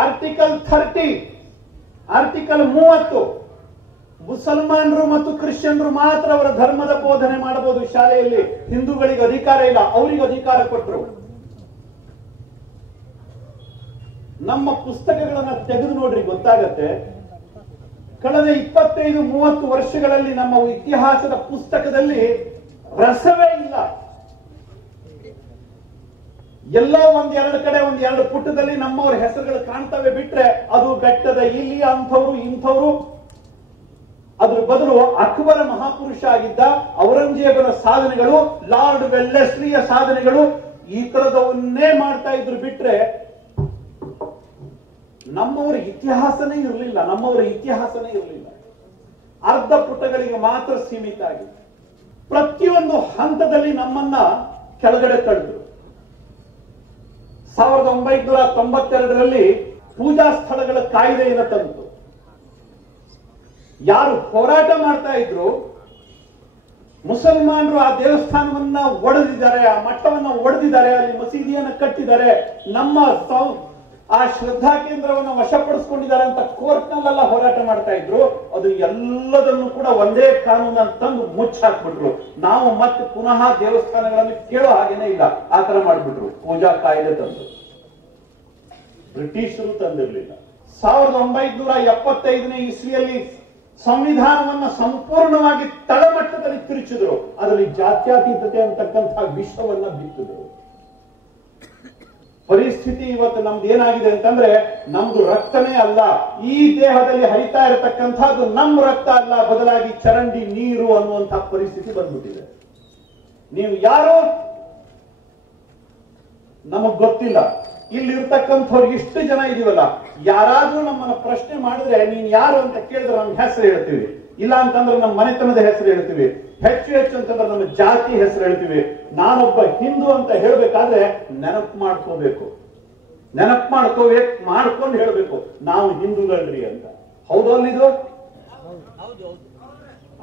ಆರ್ಟಿಕಲ್ 30 ಆರ್ಟಿಕಲ್ 30 ಮುಸಲ್ಮಾನರು ಮತ್ತು ಕ್ರಿಶ್ಚಿಯನ್ರು ಮಾತ್ರ ಅವರ ಧರ್ಮದ ಬೋಧನೆ ಮಾಡಬಹುದು ಶಾಲೆಯಲ್ಲಿ, ಹಿಂದೂಗಳಿಗೆ ಅಧಿಕಾರ ಇಲ್ಲ, ಅವರಿಗೆ ಅಧಿಕಾರ ಕೊಟ್ಟರು. ನಮ್ಮ ಪುಸ್ತಕಗಳನ್ನ ತೆಗೆದು ನೋಡ್ರಿ, ಗೊತ್ತಾಗತ್ತೆ. ಕಳೆದ 25-30 ವರ್ಷಗಳಲ್ಲಿ ನಮ್ಮ ಇತಿಹಾಸದ ಪುಸ್ತಕದಲ್ಲಿ ರಸವೇ ಇಲ್ಲ. ಎಲ್ಲೋ ಒಂದೆರಡು ಕಡೆ, ಒಂದೆರಡು ಪುಟದಲ್ಲಿ ನಮ್ಮವರ ಹೆಸರುಗಳು ಕಾಣ್ತವೆ ಬಿಟ್ರೆ, ಅದು ಬೆಟ್ಟದ ಇಲ್ಲಿ ಅಂಥವ್ರು ಇಂಥವ್ರು. ಅದ್ರ ಬದಲು ಅಕ್ಬರ ಮಹಾಪುರುಷ ಆಗಿದ್ದ, ಔರಂಗಜೇಬನ ಸಾಧನೆಗಳು, ಲಾರ್ಡ್ ವೆಲ್ಲೆಸ್ಲಿಯ ಸಾಧನೆಗಳು, ಈ ತರದವನ್ನೇ ಮಾಡ್ತಾ ಇದ್ರು ಬಿಟ್ರೆ ನಮ್ಮವರ ಇತಿಹಾಸನೇ ಇರಲಿಲ್ಲ. ನಮ್ಮವರ ಇತಿಹಾಸನೇ ಇರಲಿಲ್ಲ. ಅರ್ಧ ಪುಟಗಳಿಗೆ ಮಾತ್ರ ಸೀಮಿತ ಆಗಿದೆ. ಪ್ರತಿಯೊಂದು ಹಂತದಲ್ಲಿ ನಮ್ಮನ್ನ ಕೆಳಗಡೆ ತಳ್ಳಿದ್ರು. 1992ರಲ್ಲಿ ಪೂಜಾ ಸ್ಥಳಗಳ ಕಾಯ್ದೆಯನ್ನು ತಂತು. ಯಾರು ಹೋರಾಟ ಮಾಡ್ತಾ ಇದ್ರು, ಮುಸಲ್ಮಾನರು ಆ ದೇವಸ್ಥಾನವನ್ನ ಒಡೆದಿದ್ದಾರೆ, ಆ ಮಠವನ್ನ ಒಡೆದಿದ್ದಾರೆ, ಅಲ್ಲಿ ಮಸೀದಿಯನ್ನು ಕಟ್ಟಿದ್ದಾರೆ, ನಮ್ಮ ಆ ಶ್ರದ್ಧಾ ಕೇಂದ್ರವನ್ನು ವಶಪಡಿಸಿಕೊಂಡಿದ್ದಾರೆ ಅಂತ ಕೋರ್ಟ್ನಲ್ಲೆಲ್ಲ ಹೋರಾಟ ಮಾಡ್ತಾ ಇದ್ರು. ಅದು ಎಲ್ಲದನ್ನು ಕೂಡ ಒಂದೇ ಕಾನೂನನ್ನು ತಂದು ಮುಚ್ಚಾಕ್ಬಿಟ್ರು. ನಾವು ಮತ್ತೆ ಪುನಃ ದೇವಸ್ಥಾನಗಳನ್ನು ಕೇಳೋ ಹಾಗೇನೆ ಇಲ್ಲ, ಆ ತರ ಮಾಡ್ಬಿಟ್ರು. ಪೂಜಾ ಕಾಯ್ದೆ ತಂದು ಬ್ರಿಟಿಷರು ತಂದಿರಲಿಲ್ಲ. 1975ನೇ ಇಸ್ವಿಯಲ್ಲಿ ಸಂವಿಧಾನವನ್ನ ಸಂಪೂರ್ಣವಾಗಿ ತಳಮಟ್ಟದಲ್ಲಿ ತಿರುಚಿದ್ರು. ಅದರಲ್ಲಿ ಜಾತ್ಯತೀತತೆ ಅಂತಕ್ಕಂಥ ವಿಷವನ್ನ ಬಿತ್ತಿದ್ರು. ಪರಿಸ್ಥಿತಿ ಇವತ್ತು ನಮ್ದು ಏನಾಗಿದೆ ಅಂತಂದ್ರೆ, ನಮ್ದು ರಕ್ತನೇ ಅಲ್ಲ, ಈ ದೇಹದಲ್ಲಿ ಹರಿತಾ ಇರತಕ್ಕಂಥದ್ದು ನಮ್ಮ ರಕ್ತ ಅಲ್ಲ, ಬದಲಾಗಿ ಚರಂಡಿ ನೀರು ಅನ್ನುವಂಥ ಪರಿಸ್ಥಿತಿ ಬಂದ್ಬಿಟ್ಟಿದೆ. ನೀವು ಯಾರೋ ನಮಗ್ ಗೊತ್ತಿಲ್ಲ. ಇಲ್ಲಿರ್ತಕ್ಕಂಥವ್ರು ಇಷ್ಟು ಜನ ಇದೀವಲ್ಲ, ಯಾರಾದ್ರೂ ನಮ್ಮನ್ನ ಪ್ರಶ್ನೆ ಮಾಡಿದ್ರೆ ನೀನ್ ಯಾರು ಅಂತ ಕೇಳಿದ್ರೆ ನಮ್ಮ ಹೆಸರು ಹೇಳ್ತೀವಿ, ಇಲ್ಲ ಅಂತಂದ್ರೆ ನಮ್ಮ ಮನೆತನದ ಹೆಸರು ಹೇಳ್ತೀವಿ, ಹೆಚ್ಚು ಅಂತಂದ್ರೆ ನಮ್ಮ ಜಾತಿ ಹೆಸರು ಹೇಳ್ತೀವಿ. ನಾನೊಬ್ಬ ಹಿಂದೂ ಅಂತ ಹೇಳ್ಬೇಕಾದ್ರೆ ನೆನಪು ಮಾಡ್ಕೊಂಡು ಹೇಳ್ಬೇಕು, ನಾವು ಹಿಂದೂಗಳ್ರಿ ಅಂತ. ಹೌದಲ್ಲಿದು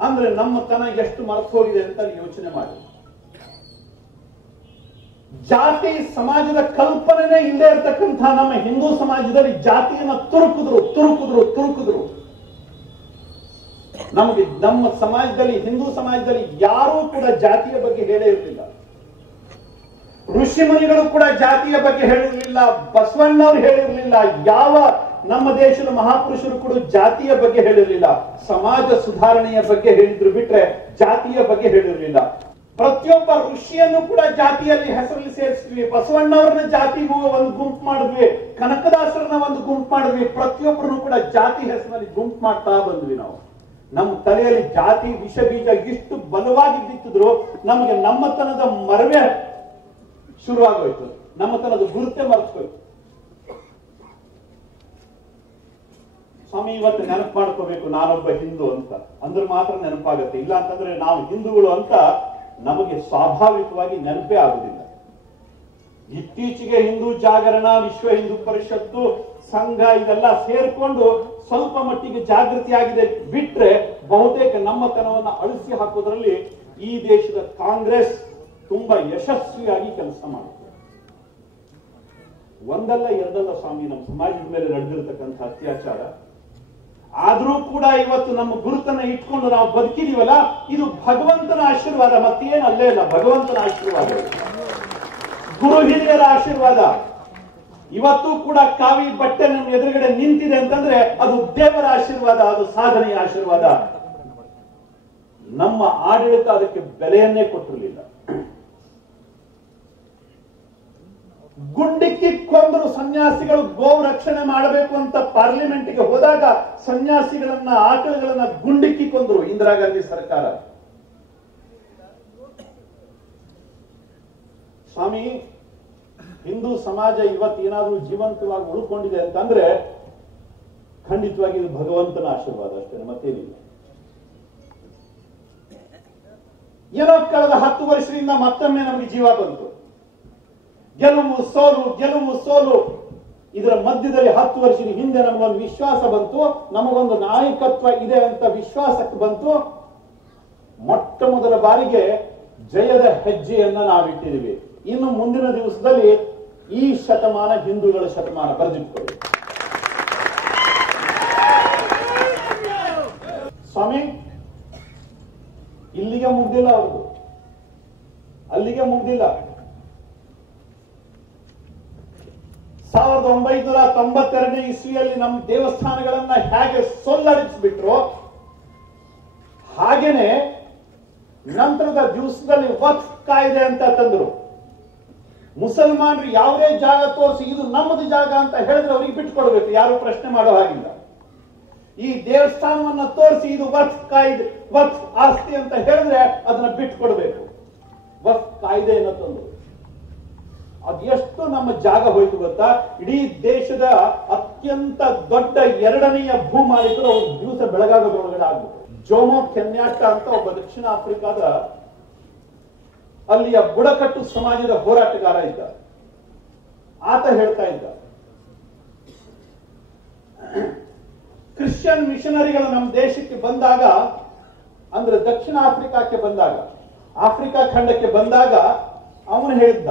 ಅಂದ್ರೆ ನಮ್ಮ ತನ ಎಷ್ಟು ಮರೆತು ಹೋಗಿದೆ ಅಂತ ಯೋಚನೆ ಮಾಡಿ. ಜಾತಿ ಸಮಾಜದ ಕಲ್ಪನೆನೇ ಇಲ್ಲೇ ಇರತಕ್ಕಂಥ ನಮ್ಮ ಹಿಂದೂ ಸಮಾಜದಲ್ಲಿ ಜಾತಿಯನ್ನ ತುರುಕಿದ್ರು. ನಮಗೆ ನಮ್ಮ ಸಮಾಜದಲ್ಲಿ, ಹಿಂದೂ ಸಮಾಜದಲ್ಲಿ ಯಾರೂ ಕೂಡ ಜಾತಿಯ ಬಗ್ಗೆ ಹೇಳೇ ಇರಲಿಲ್ಲ. ಋಷಿಮುನಿಗಳು ಕೂಡ ಜಾತಿಯ ಬಗ್ಗೆ ಹೇಳಿರಲಿಲ್ಲ, ಬಸವಣ್ಣವ್ರು ಹೇಳಿರಲಿಲ್ಲ, ಯಾವ ನಮ್ಮ ದೇಶದ ಮಹಾಪುರುಷರು ಕೂಡ ಜಾತಿಯ ಬಗ್ಗೆ ಹೇಳಿರಲಿಲ್ಲ. ಸಮಾಜ ಸುಧಾರಣೆಯ ಬಗ್ಗೆ ಹೇಳಿದ್ರು ಬಿಟ್ರೆ ಜಾತಿಯ ಬಗ್ಗೆ ಹೇಳಿರಲಿಲ್ಲ. ಪ್ರತಿಯೊಬ್ಬ ಋಷಿಯನ್ನು ಕೂಡ ಜಾತಿಯಲ್ಲಿ ಹೆಸರಲ್ಲಿ ಸೇರಿಸಿದ್ವಿ. ಬಸವಣ್ಣವ್ರನ್ನ ಜಾತಿಗೂ ಒಂದು ಗುಂಪು ಮಾಡಿದ್ವಿ, ಕನಕದಾಸರನ್ನ ಒಂದು ಗುಂಪು ಮಾಡಿದ್ವಿ. ಪ್ರತಿಯೊಬ್ಬರನ್ನು ಕೂಡ ಜಾತಿ ಹೆಸರಿನಲ್ಲಿ ಗುಂಪು ಮಾಡ್ತಾ ಬಂದ್ವಿ. ನಾವು ನಮ್ಮ ತಲೆಯಲ್ಲಿ ಜಾತಿ ವಿಷ ಬೀಜ ಇಷ್ಟು ಬಲವಾಗಿ ಬಿತ್ತಿದ್ರು ನಮಗೆ ನಮ್ಮತನದ ಮರವೇ ಶುರುವಾಗೋಯ್ತು, ನಮ್ಮತನದ ಗುರುತೆ ಮರೆತೋಯ್ತು. ಸ್ವಾಮಿ ಇವತ್ತು ನೆನಪು ಮಾಡ್ಕೋಬೇಕು, ನಾನೊಬ್ಬ ಹಿಂದೂ ಅಂತ ಅಂದ್ರೆ ಮಾತ್ರ ನೆನಪಾಗುತ್ತೆ. ಇಲ್ಲ ಅಂತಂದ್ರೆ ನಾವು ಹಿಂದೂಗಳು ಅಂತ ನಮಗೆ ಸ್ವಾಭಾವಿಕವಾಗಿ ನೆನಪೇ ಆಗುದಿಲ್ಲ. ಇತ್ತೀಚೆಗೆ ಹಿಂದೂ ಜಾಗರಣ, ವಿಶ್ವ ಹಿಂದೂ ಪರಿಷತ್ತು, ಸಂಘ ಇದೆಲ್ಲ ಸೇರ್ಕೊಂಡು ಸ್ವಲ್ಪ ಮಟ್ಟಿಗೆ ಜಾಗೃತಿ ಆಗಿದೆ ಬಿಟ್ರೆ ಬಹುತೇಕ ನಮ್ಮತನವನ್ನು ಅಳಿಸಿ ಹಾಕೋದ್ರಲ್ಲಿ ಈ ದೇಶದ ಕಾಂಗ್ರೆಸ್ ತುಂಬಾ ಯಶಸ್ವಿಯಾಗಿ ಕೆಲಸ ಮಾಡುತ್ತೆ. ಒಂದಲ್ಲ ಎರಡಲ್ಲ ಸ್ವಾಮಿ ನಮ್ಮ ಸಮಾಜದ ಮೇಲೆ ನಡೆದಿರತಕ್ಕಂಥ ಅತ್ಯಾಚಾರ. ಆದ್ರೂ ಕೂಡ ಇವತ್ತು ನಮ್ಮ ಗುರುತನ್ನ ಇಟ್ಕೊಂಡು ನಾವು ಬದುಕಿದೀವಲ್ಲ, ಇದು ಭಗವಂತನ ಆಶೀರ್ವಾದ, ಮತ್ತೇನು ಅಲ್ಲೇ ಇಲ್ಲ. ಭಗವಂತನ ಆಶೀರ್ವಾದ, ಗುರು ಹಿರಿಯರ ಆಶೀರ್ವಾದ. ಇವತ್ತು ಕೂಡ ಕಾವಿ ಬಟ್ಟೆ ನಮ್ಮ ಎದುರುಗಡೆ ನಿಂತಿದೆ ಅಂತಂದ್ರೆ ಅದು ದೇವರ ಆಶೀರ್ವಾದ, ಅದು ಸಾಧನೆಯ ಆಶೀರ್ವಾದ. ನಮ್ಮ ಆಡಳಿತ ಅದಕ್ಕೆ ಬೆಲೆಯನ್ನೇ ಕೊಟ್ಟಿರಲಿಲ್ಲ. ಗುಂಡಿಕ್ಕಿ ಕೊಂದರು ಸನ್ಯಾಸಿಗಳು ಗೋವು ರಕ್ಷಣೆ ಮಾಡಬೇಕು ಅಂತ ಪಾರ್ಲಿಮೆಂಟ್ಗೆ ಹೋದಾಗ ಸನ್ಯಾಸಿಗಳನ್ನ, ಆಕಳುಗಳನ್ನ ಗುಂಡಿಕ್ಕಿ ಕೊಂದರು ಇಂದಿರಾ ಗಾಂಧಿ ಸರ್ಕಾರ. ಸ್ವಾಮಿ, ಹಿಂದೂ ಸಮಾಜ ಇವತ್ತೇನಾದ್ರೂ ಜೀವಂತವಾಗಿ ಉಳ್ಕೊಂಡಿದೆ ಅಂತಂದ್ರೆ ಖಂಡಿತವಾಗಿ ಇದು ಭಗವಂತನ ಆಶೀರ್ವಾದ ಅಷ್ಟೇ, ಮತ್ತೇನಿಲ್ಲ. ಏನೋ ಕಳೆದ 10 ವರ್ಷದಿಂದ ಮತ್ತೊಮ್ಮೆ ನಮಗೆ ಜೀವ ಬಂತು. ಗೆಲುವು ಸೋಲು ಇದರ ಮಧ್ಯದಲ್ಲಿ 10 ವರ್ಷದ ಹಿಂದೆ ನಮಗೊಂದು ವಿಶ್ವಾಸ ಬಂತು, ನಮಗೊಂದು ನಾಯಕತ್ವ ಇದೆ ಅಂತ ವಿಶ್ವಾಸಕ್ಕೆ ಬಂತು. ಮೊಟ್ಟ ಮೊದಲ ಬಾರಿಗೆ ಜಯದ ಹೆಜ್ಜೆಯನ್ನ ನಾವಿಟ್ಟಿದ್ದೀವಿ. ಇನ್ನು ಮುಂದಿನ ದಿವಸದಲ್ಲಿ ಈ ಶತಮಾನ ಹಿಂದೂಗಳ ಶತಮಾನ ಬರೆದಿಟ್ಕೊಳ್ಳಿ. ಸ್ವಾಮಿ, ಇಲ್ಲಿಗೆ ಮುಗ್ದಿಲ್ಲ, ಅವ್ರದ್ದು ಅಲ್ಲಿಗೆ ಮುಗ್ದಿಲ್ಲ. 1992ನೇ ಇಸ್ವಿಯಲ್ಲಿ ನಮ್ಮ ದೇವಸ್ಥಾನಗಳನ್ನ ಹೇಗೆ ಸೊಲ್ಲಡಿಸ್ಬಿಟ್ರು, ಹಾಗೇನೆ ನಂತರದ ದಿವಸದಲ್ಲಿ ವಕ್ಫ್ ಕಾಯ್ದೆ ಅಂತ ತಂದ್ರು. ಮುಸಲ್ಮಾನರು ಯಾವುದೇ ಜಾಗ ತೋರಿಸಿ ಇದು ನಮ್ಮದು ಜಾಗ ಅಂತ ಹೇಳಿದ್ರೆ ಅವ್ರಿಗೆ ಬಿಟ್ಕೊಡ್ಬೇಕು, ಯಾರು ಪ್ರಶ್ನೆ ಮಾಡೋ ಹಾಗಿಲ್ಲ. ಈ ದೇವಸ್ಥಾನವನ್ನ ತೋರಿಸಿ ಇದು ವಕ್ಫ್ ಕಾಯ್ದೆ, ವಕ್ಫ್ ಆಸ್ತಿ ಅಂತ ಹೇಳಿದ್ರೆ ಅದನ್ನ ಬಿಟ್ಕೊಡ್ಬೇಕು. ವಕ್ಫ್ ಕಾಯ್ದೆಯನ್ನು ತಂದ್ರು. ಅದೆಷ್ಟು ನಮ್ಮ ಜಾಗ ಹೋಯ್ತು ಗೊತ್ತಾ? ಇಡೀ ದೇಶದ ಅತ್ಯಂತ ದೊಡ್ಡ 2ನೆಯ ಭೂ ಮಾಲೀಕರು ಒಂದು ದಿವಸ ಬೆಳಗಾಗೋದ್ರೊಳಗಡೆ ಆಗ್ಬೇಕು. ಜೋಮೋ ಕೆನ್ಯಾಟ್ಟ ಅಂತ ಒಬ್ಬ ದಕ್ಷಿಣ ಆಫ್ರಿಕಾದ ಅಲ್ಲಿಯ ಬುಡಕಟ್ಟು ಸಮಾಜದ ಹೋರಾಟಗಾರ ಇದ್ದ. ಆತ ಹೇಳ್ತಾ ಇದ್ದ, ಕ್ರಿಶ್ಚಿಯನ್ ಮಿಷನರಿಗಳು ನಮ್ಮ ದೇಶಕ್ಕೆ ಬಂದಾಗ, ಅಂದ್ರೆ ದಕ್ಷಿಣ ಆಫ್ರಿಕಾಕ್ಕೆ ಬಂದಾಗ, ಆಫ್ರಿಕಾ ಖಂಡಕ್ಕೆ ಬಂದಾಗ ಅವನು ಹೇಳಿದ್ದ,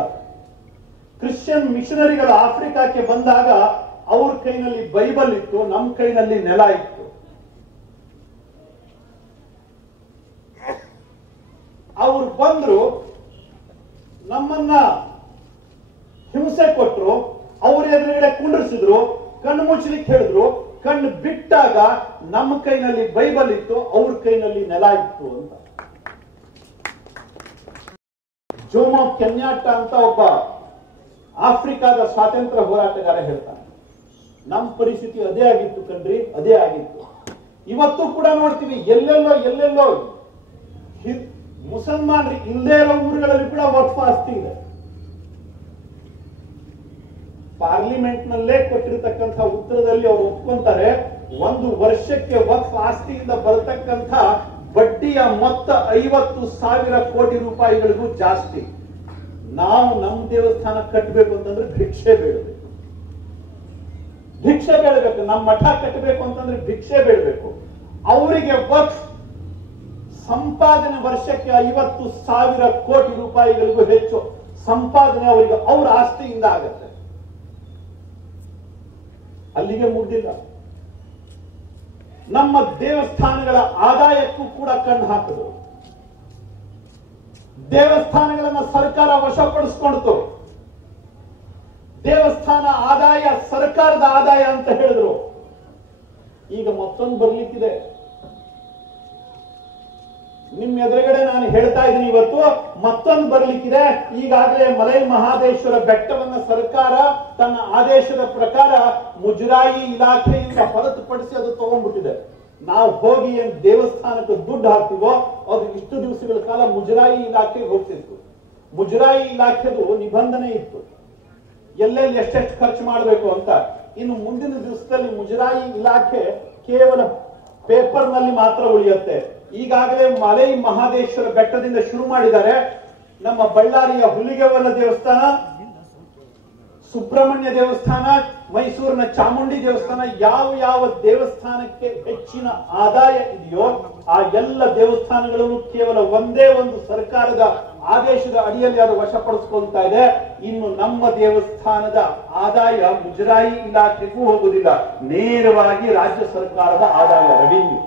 ಕ್ರಿಶ್ಚಿಯನ್ ಮಿಷನರಿಗಳು ಆಫ್ರಿಕಾಕ್ಕೆ ಬಂದಾಗ ಅವ್ರ ಕೈನಲ್ಲಿ ಬೈಬಲ್ ಇತ್ತು, ನಮ್ಮ ಕೈನಲ್ಲಿ ನೆಲ ಇತ್ತು. ಅವ್ರು ಬಂದ್ರು, ನಮ್ಮನ್ನ ಹಿಂಸೆ ಕೊಟ್ರು, ಅವ್ರ ಎದುರುಗಡೆ ಕುಂಡ್ರಿಸಿದ್ರು, ಕಣ್ಣು ಮುಚ್ಚಲಿಕ್ಕೆ ಹೇಳಿದ್ರು. ಕಣ್ಣು ಬಿಟ್ಟಾಗ ನಮ್ಮ ಕೈನಲ್ಲಿ ಬೈಬಲ್ ಇತ್ತು, ಅವ್ರ ಕೈನಲ್ಲಿ ನೆಲ ಇತ್ತು ಅಂತ. ಜೋಮೋ ಕೆನ್ಯಾಟ್ಟ ಅಂತ ಒಬ್ಬ ಆಫ್ರಿಕಾದ ಸ್ವಾತಂತ್ರ್ಯ ಹೋರಾಟಗಾರ ಹೇಳ್ತಾನೆ, ನಮ್ಮ ಪರಿಸ್ಥಿತಿ ಅದೇ ಆಗಿತ್ತು ಕಣ್ರಿ, ಅದೇ ಆಗಿತ್ತು. ಇವತ್ತು ಕೂಡ ನೋಡ್ತೀವಿ, ಎಲ್ಲೆಲ್ಲೋ ಮುಸಲ್ಮಾನರು ಇಲ್ಲದೇ ಇರೋ ಊರುಗಳಲ್ಲಿ ಕೂಡ ವಕ್ಫ್ ಆಸ್ತಿ ಇದೆ. ಪಾರ್ಲಿಮೆಂಟ್ ನಲ್ಲೇ ಕೊಟ್ಟಿರತಕ್ಕಂಥ ಉತ್ತರದಲ್ಲಿ ಅವರು ಒಪ್ಕೊಂತಾರೆ, 1 ವರ್ಷಕ್ಕೆ ವಕ್ಫ್ ಆಸ್ತಿಯಿಂದ ಬರತಕ್ಕಂಥ ಬಡ್ಡಿಯ ಮೊತ್ತ 50,000 ಕೋಟಿ ರೂಪಾಯಿಗಳಿಗೂ ಜಾಸ್ತಿ. ನಾವು ನಮ್ಮ ದೇವಸ್ಥಾನ ಕಟ್ಟಬೇಕು ಅಂತಂದ್ರೆ ಭಿಕ್ಷೆ ಬೇಡಬೇಕು, ನಮ್ಮ ಮಠ ಕಟ್ಟಬೇಕು ಅಂತಂದ್ರೆ ಭಿಕ್ಷೆ ಬೇಡಬೇಕು. ಅವರಿಗೆ ವಕ್ಫ್ ಸಂಪಾದನೆ ವರ್ಷಕ್ಕೆ 50,000 ಕೋಟಿ ರೂಪಾಯಿಗಳಿಗೂ ಹೆಚ್ಚು. ಸಂಪಾದನೆ ಅವರಿಗೆ ಅವರ ಆಸ್ತಿಯಿಂದ ಆಗತ್ತೆ. ಅಲ್ಲಿಗೆ ಮುಗ್ದಿಲ್ಲ. ನಮ್ಮ ದೇವಸ್ಥಾನಗಳ ಆದಾಯಕ್ಕೂ ಕೂಡ ಕಣ್ಣು ಹಾಕಿದ್ರು. ದೇವಸ್ಥಾನಗಳನ್ನ ಸರ್ಕಾರ ವಶಪಡಿಸಿಕೊಂಡಿತು. ದೇವಸ್ಥಾನ ಆದಾಯ ಸರ್ಕಾರದ ಆದಾಯ ಅಂತ ಹೇಳಿದ್ರು. ಈಗ ಮತ್ತೊಂದು ಬರ್ಲಿಕ್ಕಿದೆ. ನಿಮ್ಮ ಎದುರುಗಡೆ ನಾನು ಹೇಳ್ತಾ ಇದ್ದೀನಿ, ಇವತ್ತು ಮತ್ತೊಂದು ಬರ್ಲಿಕ್ಕಿದೆ. ಈಗಾಗಲೇ ಮಲೈ ಮಹಾದೇಶ್ವರ ಬೆಟ್ಟವನ್ನ ಸರ್ಕಾರ ತನ್ನ ಆದೇಶದ ಪ್ರಕಾರ ಮುಜರಾಯಿ ಇಲಾಖೆಯಿಂದ ಹೊರತುಪಡಿಸಿ ಅದು ತಗೊಂಡ್ಬಿಟ್ಟಿದೆ. ನಾವು ಹೋಗಿ ಏನ್ ದೇವಸ್ಥಾನಕ್ಕೆ ದುಡ್ಡು ಹಾಕ್ತಿವೋ ಅದು ಇಷ್ಟು ದಿವಸಗಳ ಕಾಲ ಮುಜರಾಯಿ ಇಲಾಖೆಗೆ ಹೋಗ್ತಿತ್ತು. ಮುಜರಾಯಿ ಇಲಾಖೆದು ನಿಬಂಧನೆ ಇತ್ತು, ಎಲ್ಲೆಲ್ಲಿ ಎಷ್ಟೆಷ್ಟು ಖರ್ಚು ಮಾಡಬೇಕು ಅಂತ. ಇನ್ನು ಮುಂದಿನ ದಿವಸದಲ್ಲಿ ಮುಜರಾಯಿ ಇಲಾಖೆ ಕೇವಲ ಪೇಪರ್ನಲ್ಲಿ ಮಾತ್ರ ಉಳಿಯುತ್ತೆ. ಈಗಾಗಲೇ ಮಲೈ ಮಹಾದೇಶ್ವರ ಬೆಟ್ಟದಿಂದ ಶುರು ಮಾಡಿದ್ದಾರೆ. ನಮ್ಮ ಬಳ್ಳಾರಿಯ ಹುಲಿಗೆವನ ದೇವಸ್ಥಾನ, ಸುಬ್ರಹ್ಮಣ್ಯ ದೇವಸ್ಥಾನ, ಮೈಸೂರಿನ ಚಾಮುಂಡಿ ದೇವಸ್ಥಾನ, ಯಾವ ಯಾವ ದೇವಸ್ಥಾನಕ್ಕೆ ಹೆಚ್ಚಿನ ಆದಾಯ ಇದೆಯೋ ಆ ಎಲ್ಲ ದೇವಸ್ಥಾನಗಳನ್ನು ಕೇವಲ ಒಂದೇ ಒಂದು ಸರ್ಕಾರದ ಆದೇಶದ ಅಡಿಯಲ್ಲಿ ಅದು ವಶಪಡಿಸಿಕೊಳ್ತಾ ಇದೆ. ಇನ್ನು ನಮ್ಮ ದೇವಸ್ಥಾನದ ಆದಾಯ ಮುಜರಾಯಿ ಇಲಾಖೆಗೂ ಹೋಗುವುದಿಲ್ಲ, ನೇರವಾಗಿ ರಾಜ್ಯ ಸರ್ಕಾರದ ಆದಾಯ ರೆವಿನ್ಯೂ.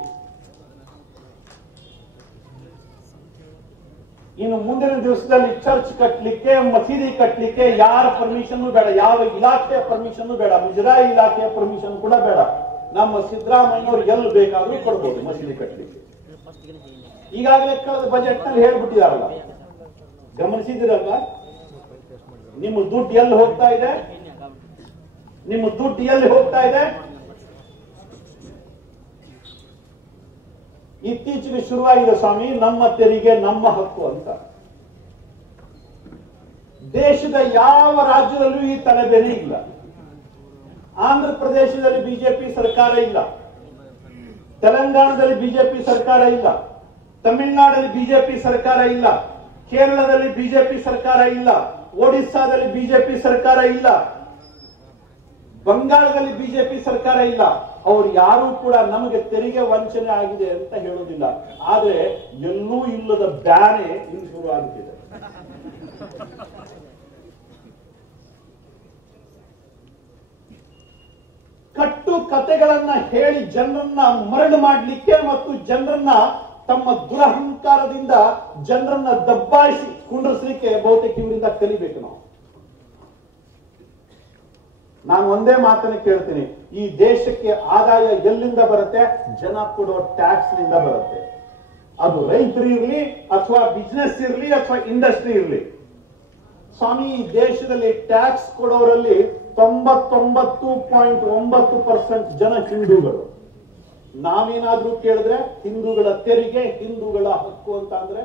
ಇನ್ನು ಮುಂದಿನ ದಿವಸದಲ್ಲಿ ಚರ್ಚ್ ಕಟ್ಟಲಿಕ್ಕೆ, ಮಸೀದಿ ಕಟ್ಟಲಿಕ್ಕೆ ಯಾರ ಪರ್ಮಿಷನ್ ಬೇಡ, ಯಾವ ಇಲಾಖೆಯ ಪರ್ಮಿಷನ್ ಬೇಡ, ಮುಜರಾಯಿ ಇಲಾಖೆಯ ಪರ್ಮಿಷನ್ ಕೂಡ ಬೇಡ. ನಮ್ಮ ಸಿದ್ದರಾಮಯ್ಯವರು ಎಲ್ಲಿ ಬೇಕಾದ್ರೂ ಕೊಡ್ಬೋದು ಮಸೀದಿ ಕಟ್ಟಲಿಕ್ಕೆ. ಈಗಾಗಲೇ ಕಳೆದ ಬಜೆಟ್ ನಲ್ಲಿ ಹೇಳ್ಬಿಟ್ಟಿದಾರಲ್ಲ, ಗಮನಿಸಿದಿರಲ್ಲ? ನಿಮ್ಮ ದುಡ್ಡು ಎಲ್ಲಿ ಹೋಗ್ತಾ ಇದೆ, ನಿಮ್ಮ ದುಡ್ಡು ಎಲ್ಲಿ ಹೋಗ್ತಾ ಇದೆ. ಇತ್ತೀಚೆಗೆ ಶುರುವಾಗಿದೆ ಸ್ವಾಮಿ ನಮ್ಮ ತೆರಿಗೆ ನಮ್ಮ ಹಕ್ಕು ಅಂತ. ದೇಶದ ಯಾವ ರಾಜ್ಯದಲ್ಲೂ ಈ ತಲೆಬೇನೆ ಇಲ್ಲ. ಆಂಧ್ರ ಪ್ರದೇಶದಲ್ಲಿ ಬಿಜೆಪಿ ಸರ್ಕಾರ ಇಲ್ಲ, ತೆಲಂಗಾಣದಲ್ಲಿ ಬಿಜೆಪಿ ಸರ್ಕಾರ ಇಲ್ಲ, ತಮಿಳುನಾಡಲ್ಲಿ ಬಿಜೆಪಿ ಸರ್ಕಾರ ಇಲ್ಲ, ಕೇರಳದಲ್ಲಿ ಬಿಜೆಪಿ ಸರ್ಕಾರ ಇಲ್ಲ, ಒಡಿಸ್ಸಾದಲ್ಲಿ ಬಿಜೆಪಿ ಸರ್ಕಾರ ಇಲ್ಲ, ಬಂಗಾಳದಲ್ಲಿ ಬಿಜೆಪಿ ಸರ್ಕಾರ ಇಲ್ಲ. ಅವ್ರು ಯಾರೂ ಕೂಡ ನಮಗೆ ತೆರಿಗೆ ವಂಚನೆ ಆಗಿದೆ ಅಂತ ಹೇಳೋದಿಲ್ಲ. ಆದ್ರೆ ಎಲ್ಲೂ ಇಲ್ಲದ ಬ್ಯಾನೆ ಇಲ್ಲಿ ಶುರು ಆಗುತ್ತಿದೆ. ಕಟ್ಟು ಕತೆಗಳನ್ನ ಹೇಳಿ ಜನರನ್ನ ಮರಳು ಮಾಡಲಿಕ್ಕೆ ಮತ್ತು ಜನರನ್ನ ತಮ್ಮ ದುರಹಂಕಾರದಿಂದ ಜನರನ್ನ ದಬ್ಬಾಯಿಸಿ ಕುಂಡ್ರಿಸಲಿಕ್ಕೆ ಬಹುತೇಕ ಇವರಿಂದ ಕಲಿಬೇಕು ನಾವು. ನಾನು ಒಂದೇ ಮಾತನ್ನು ಕೇಳ್ತೀನಿ, ಈ ದೇಶಕ್ಕೆ ಆದಾಯ ಎಲ್ಲಿಂದ ಬರುತ್ತೆ? ಜನ ಕೊಡೋ ಟ್ಯಾಕ್ಸ್ ನಿಂದ ಬರುತ್ತೆ. ಅದು ರೈತರು ಇರಲಿ ಅಥವಾ ಬಿಸ್ನೆಸ್ ಇರಲಿ ಅಥವಾ ಇಂಡಸ್ಟ್ರಿ ಇರಲಿ. ಸ್ವಾಮಿ, ಈ ದೇಶದಲ್ಲಿ ಟ್ಯಾಕ್ಸ್ ಕೊಡೋರಲ್ಲಿ 99.9% ಜನ ಹಿಂದೂಗಳು. ನಾವೇನಾದ್ರೂ ಕೇಳಿದ್ರೆ ಹಿಂದೂಗಳ ತೆರಿಗೆ, ಹಿಂದೂಗಳ ಹಕ್ಕು ಅಂತ ಅಂದ್ರೆ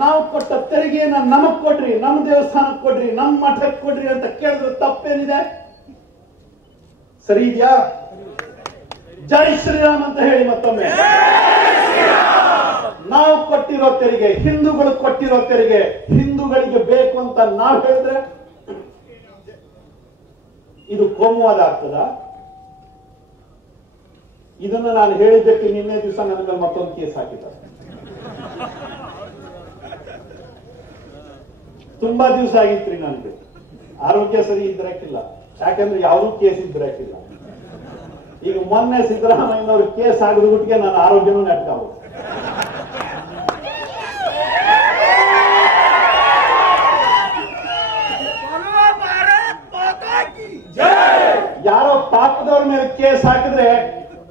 ನಾವು ಕೊಟ್ಟ ತೆರಿಗೆಯನ್ನ ನಮಗ್ ಕೊಡ್ರಿ, ನಮ್ಮ ದೇವಸ್ಥಾನಕ್ಕೆ ಕೊಡ್ರಿ, ನಮ್ಮ ಮಠಕ್ಕೆ ಕೊಡ್ರಿ ಅಂತ ಕೇಳಿದ್ರೆ ತಪ್ಪೇನಿದೆ? ಸರಿ ಇದೆಯಾ? ಜೈ ಶ್ರೀರಾಮ್ ಅಂತ ಹೇಳಿ ಮತ್ತೊಮ್ಮೆ. ನಾವು ಕೊಟ್ಟಿರೋ ತೆರಿಗೆ, ಹಿಂದೂಗಳು ಕೊಟ್ಟಿರೋ ತೆರಿಗೆ ಹಿಂದೂಗಳಿಗೆ ಬೇಕು ಅಂತ ನಾವು ಹೇಳಿದ್ರೆ ಇದು ಕೋಮುವಾದ ಆಗ್ತದ? ಇದನ್ನ ನಾನು ಹೇಳಿದ್ದಕ್ಕೆ ನಿನ್ನೆ ದಿವಸ ನನ್ನ ಮೇಲೆ ಮತ್ತೊಂದು ಕೇಸ್ ಹಾಕಿದ್ದಾರೆ. ತುಂಬಾ ದಿವಸ ಆಗಿತ್ರಿ ನನಗೆ ಆರೋಗ್ಯ ಸರಿ ಇದ್ರಾಕಿಲ್ಲ, ಯಾಕಂದ್ರೆ ಯಾವುದೂ ಕೇಸ್ ಇದ್ರಾಕಿಲ್ಲ. ಈಗ ಮೊನ್ನೆ ಸಿದ್ದರಾಮಯ್ಯನವರು ಕೇಸ್ ಆಗಿದ ಗುಟ್ಟಿಗೆ ನನ್ನ ಆರೋಗ್ಯನೂ ನೆಟ್ಕಾವು. ಯಾರೋ ಪಾಪದವ್ರ ಮೇಲೆ ಕೇಸ್ ಹಾಕಿದ್ರೆ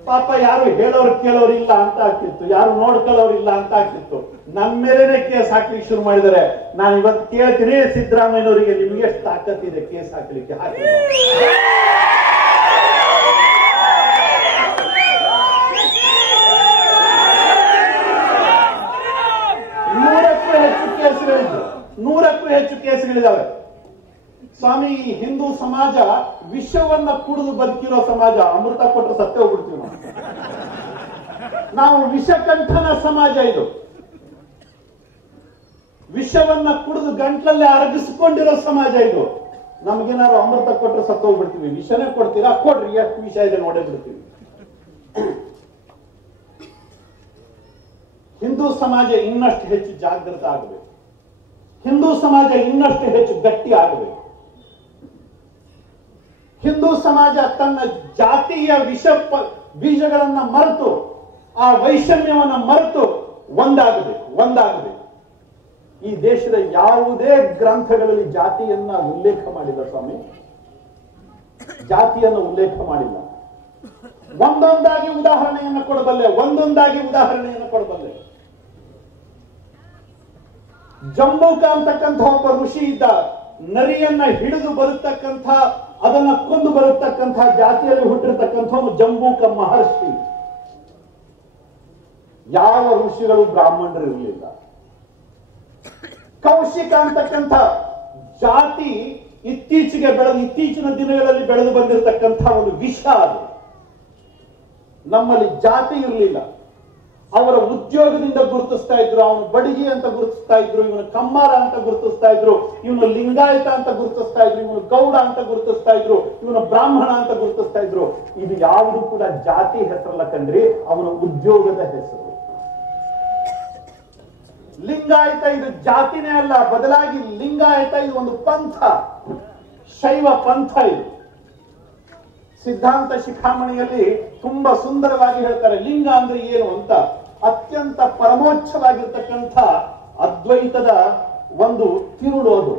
ಪಾಪ ಯಾರು ಹೇಳೋರು ಕೇಳೋರು ಇಲ್ಲ ಅಂತ ಆಗ್ತಿತ್ತು, ಯಾರು ನೋಡ್ಕೊಳ್ಳೋರು ಇಲ್ಲ ಅಂತ ಆಗ್ತಿತ್ತು. ನನ್ನ ಮೇಲೇನೆ ಕೇಸ್ ಹಾಕ್ಲಿಕ್ಕೆ ಶುರು ಮಾಡಿದರೆ ನಾನು ಇವತ್ತು ಕೇಳ್ತೀನಿ, ಸಿದ್ದರಾಮಯ್ಯನವರಿಗೆ ನಿಮ್ಗೆ ಎಷ್ಟು ತಾಕತ್ತಿದೆ ಕೇಸ್ ಹಾಕ್ಲಿಕ್ಕೆ? ಹಾಕಿ. ನೂರಕ್ಕೂ ಹೆಚ್ಚು ಕೇಸ್ಗಳಿದ್ದಾವೆ ಸ್ವಾಮಿ. ಈ ಹಿಂದೂ ಸಮಾಜ ವಿಷವನ್ನ ಕುಡಿದು ಬದುಕಿರೋ ಸಮಾಜ. ಅಮೃತ ಕೊಟ್ಟರೆ ಸತ್ತೇ ಹೋಗ್ಬಿಡ್ತೀವಿ ನಾವು. ವಿಷಕಂಠನ ಸಮಾಜ ಇದು. ವಿಷವನ್ನ ಕುಡಿದು ಗಂಟ್ಲಲ್ಲಿ ಅರಗಿಸಿಕೊಂಡಿರೋ ಸಮಾಜ ಇದು. ನಮ್ಗೇನಾದ್ರು ಅಮೃತ ಕೊಟ್ಟರೆ ಸತ್ತು ಹೋಗ್ಬಿಡ್ತೀವಿ. ವಿಷನೇ ಕೊಡ್ತೀರಾ? ಕೊಡ್ರಿ, ಎಷ್ಟು ವಿಷ ಇದೆ ನೋಡೇ ಬಿಡ್ತೀವಿ. ಹಿಂದೂ ಸಮಾಜ ಇನ್ನಷ್ಟು ಹೆಚ್ಚು ಜಾಗೃತ ಆಗಬೇಕು. ಹಿಂದೂ ಸಮಾಜ ಇನ್ನಷ್ಟು ಹೆಚ್ಚು ಗಟ್ಟಿ ಆಗಬೇಕು. ಹಿಂದೂ ಸಮಾಜ ತನ್ನ ಜಾತಿಯ ಬೀಜಗಳನ್ನ ಮರೆತು, ಆ ವೈಷಮ್ಯವನ್ನ ಮರೆತು ಒಂದಾಗಬೇಕು. ಈ ದೇಶದ ಯಾವುದೇ ಗ್ರಂಥಗಳಲ್ಲಿ ಜಾತಿಯನ್ನ ಉಲ್ಲೇಖ ಮಾಡಿಲ್ಲ ಸ್ವಾಮಿ, ಜಾತಿಯನ್ನು ಉಲ್ಲೇಖ ಮಾಡಿಲ್ಲ. ಒಂದೊಂದಾಗಿ ಉದಾಹರಣೆಯನ್ನು ಕೊಡಬಲ್ಲೆ. ಜಂಬೂಕ ಅಂತಕ್ಕಂಥ ಒಬ್ಬ ಋಷಿ ಇದ್ದ. ನರಿಯನ್ನ ಹಿಡಿದು ಬರತಕ್ಕಂಥ, ಅದನ್ನ ಕೊಂದು ಬರತಕ್ಕಂಥ ಜಾತಿಯಲ್ಲಿ ಹುಟ್ಟಿರ್ತಕ್ಕಂಥ ಜಂಬೂಕ ಮಹರ್ಷಿ. ಯಾವ ಋಷಿಗಳು ಬ್ರಾಹ್ಮಣರಿರಲಿಲ್ಲ. ಕೌಶಿಕ ಅಂತಕ್ಕಂಥ ಜಾತಿ ಇತ್ತೀಚಿನ ದಿನಗಳಲ್ಲಿ ಬೆಳೆದು ಬಂದಿರತಕ್ಕಂಥ ಒಂದು ವಿಷ ಅದು. ನಮ್ಮಲ್ಲಿ ಜಾತಿ ಇರಲಿಲ್ಲ. ಅವರ ಉದ್ಯೋಗದಿಂದ ಗುರುತಿಸ್ತಾ ಇದ್ರು. ಅವನು ಬಡಗಿ ಅಂತ ಗುರುತಿಸ್ತಾ ಇದ್ರು, ಇವನು ಕಮ್ಮಾರ ಅಂತ ಗುರುತಿಸ್ತಾ ಇದ್ರು, ಇವನು ಲಿಂಗಾಯತ ಅಂತ ಗುರುತಿಸ್ತಾ ಇದ್ರು, ಇವನು ಗೌಡ ಅಂತ ಗುರುತಿಸ್ತಾ ಇದ್ರು, ಇವನು ಬ್ರಾಹ್ಮಣ ಅಂತ ಗುರುತಿಸ್ತಾ ಇದ್ರು. ಇದು ಯಾವುದು ಕೂಡ ಜಾತಿ ಹೆಸರಲ್ಲ ಕಣ್ರಿ, ಅವನ ಉದ್ಯೋಗದ ಹೆಸರು. ಲಿಂಗಾಯತ ಇದು ಜಾತಿನೇ ಅಲ್ಲ, ಬದಲಾಗಿ ಲಿಂಗಾಯತ ಇದು ಒಂದು ಪಂಥ, ಶೈವ ಪಂಥ. ಇದು ಸಿದ್ಧಾಂತ ಶಿಖಾಮಣಿಯಲ್ಲಿ ತುಂಬಾ ಸುಂದರವಾಗಿ ಹೇಳ್ತಾರೆ ಲಿಂಗ ಅಂದ್ರೆ ಏನು ಅಂತ. ಅತ್ಯಂತ ಪರಮೋಚ್ಚವಾಗಿರ್ತಕ್ಕಂಥ ಅದ್ವೈತದ ಒಂದು ತಿರುಳೋದು.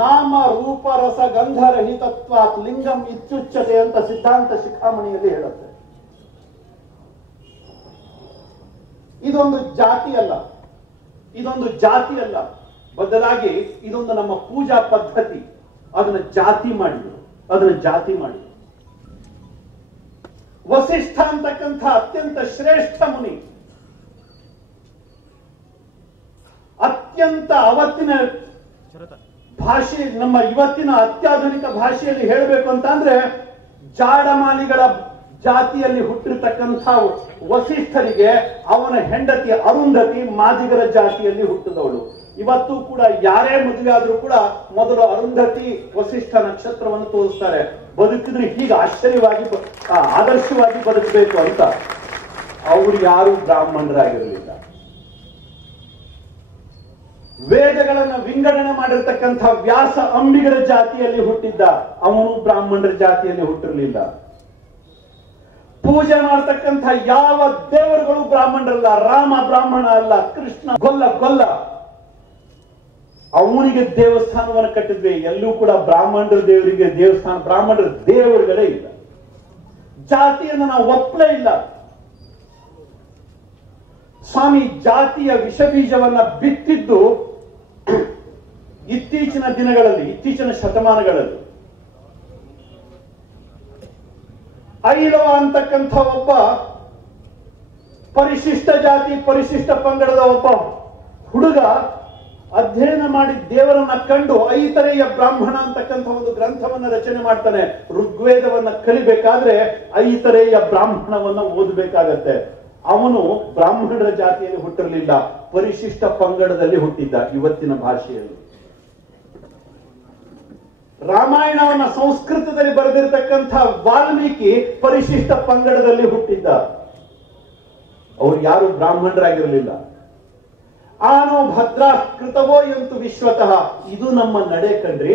ನಾಮ ರೂಪ ರಸ ಗಂಧರಹಿತತ್ವಾತ್ ಲಿಂಗಂ ಇತ್ಯುಚ್ಯತೆ ಅಂತ ಸಿದ್ಧಾಂತ ಶಿಖಾಮಣಿಯಲ್ಲಿ ಹೇಳುತ್ತೆ. ಇದೊಂದು ಜಾತಿ ಅಲ್ಲ, ಬದಲಾಗಿ ಇದೊಂದು ನಮ್ಮ ಪೂಜಾ ಪದ್ಧತಿ. ಅದನ್ನ ಜಾತಿ ಮಾಡಿದ್ರು. ವಸಿಷ್ಠ ಅಂತಕ್ಕಂಥ ಅತ್ಯಂತ ಶ್ರೇಷ್ಠ ಮುನಿ, ಅತ್ಯಂತ ಅವತ್ತಿನ ಭಾಷೆ, ನಮ್ಮ ಇವತ್ತಿನ ಅತ್ಯಾಧುನಿಕ ಭಾಷೆಯಲ್ಲಿ ಹೇಳಬೇಕು ಅಂತ ಅಂದ್ರೆ ಜಾಡಮಾಲಿಗಳ ಜಾತಿಯಲ್ಲಿ ಹುಟ್ಟಿರ್ತಕ್ಕಂಥ ವಸಿಷ್ಠರಿಗೆ ಅವನ ಹೆಂಡತಿ ಅರುಂಧತಿ ಮಾದಿಗರ ಜಾತಿಯಲ್ಲಿ ಹುಟ್ಟಿದವಳು. ಇವತ್ತು ಕೂಡ ಯಾರೇ ಮದುವೆ ಆದ್ರೂ ಕೂಡ ಮೊದಲು ಅರುಂಧತಿ ವಸಿಷ್ಠ ನಕ್ಷತ್ರವನ್ನು ತೋರಿಸ್ತಾರೆ. ಬದುಕಿದ್ರೆ ಹೀಗೆ ಆದರ್ಶವಾಗಿ ಬದುಕಬೇಕು ಅಂತ. ಅವರು ಯಾರು ಬ್ರಾಹ್ಮಣರಾಗಿರಲಿಲ್ಲ. ವೇದಗಳನ್ನು ವಿಂಗಡಣೆ ಮಾಡಿರ್ತಕ್ಕಂಥ ವ್ಯಾಸ ಅಂಬಿಗರ ಜಾತಿಯಲ್ಲಿ ಹುಟ್ಟಿದ್ದ, ಅವನು ಬ್ರಾಹ್ಮಣರ ಜಾತಿಯಲ್ಲಿ ಹುಟ್ಟಿರಲಿಲ್ಲ. ಪೂಜೆ ಮಾಡತಕ್ಕಂಥ ಯಾವ ದೇವರುಗಳು ಬ್ರಾಹ್ಮಣರಲ್ಲ. ರಾಮ ಬ್ರಾಹ್ಮಣ ಅಲ್ಲ, ಕೃಷ್ಣ ಗೊಲ್ಲ. ಅವನಿಗೆ ದೇವಸ್ಥಾನವನ್ನು ಕಟ್ಟಿದ್ವಿ. ಎಲ್ಲೂ ಕೂಡ ಬ್ರಾಹ್ಮಣರ ದೇವರಿಗೆ ದೇವಸ್ಥಾನ, ಬ್ರಾಹ್ಮಣರ ದೇವರುಗಳೇ ಇಲ್ಲ. ಜಾತಿಯನ್ನು ನಾವು ಒಪ್ಪಲೇ ಇಲ್ಲ. ಸ್ವಾಮಿ ಜಾತಿಯ ವಿಷಬೀಜವನ್ನ ಬಿತ್ತಿದ್ದು ಇತ್ತೀಚಿನ ಶತಮಾನಗಳಲ್ಲಿ. ಐಲವ ಅಂತಕ್ಕಂಥ ಒಬ್ಬ ಪರಿಶಿಷ್ಟ ಜಾತಿ ಪರಿಶಿಷ್ಟ ಪಂಗಡದ ಒಬ್ಬ ಹುಡುಗ ಅಧ್ಯಯನ ಮಾಡಿ ದೇವರನ್ನ ಕಂಡು ಐತರೇಯ ಬ್ರಾಹ್ಮಣ ಅಂತಕ್ಕಂಥ ಒಂದು ಗ್ರಂಥವನ್ನ ರಚನೆ ಮಾಡ್ತಾನೆ. ಋಗ್ವೇದವನ್ನ ಕಲಿಬೇಕಾದ್ರೆ ಐತರೇಯ ಬ್ರಾಹ್ಮಣವನ್ನ ಓದಬೇಕಾಗತ್ತೆ. ಅವನು ಬ್ರಾಹ್ಮಣರ ಜಾತಿಯಲ್ಲಿ ಹುಟ್ಟಿರಲಿಲ್ಲ, ಪರಿಶಿಷ್ಟ ಪಂಗಡದಲ್ಲಿ ಹುಟ್ಟಿದ್ದ. ಇವತ್ತಿನ ಭಾಷೆಯಲ್ಲಿ ರಾಮಾಯಣವನ್ನ ಸಂಸ್ಕೃತದಲ್ಲಿ ಬರೆದಿರ್ತಕ್ಕಂಥ ವಾಲ್ಮೀಕಿ ಪರಿಶಿಷ್ಟ ಪಂಗಡದಲ್ಲಿ ಹುಟ್ಟಿದ್ದ. ಅವ್ರು ಯಾರು ಬ್ರಾಹ್ಮಣರಾಗಿರಲಿಲ್ಲ. ಆನೋ ಭದ್ರಾ ಕೃತವೋ ಎಂತು ವಿಶ್ವತಃ. ಇದು ನಮ್ಮ ನಡೆ ಕಣ್ರಿ.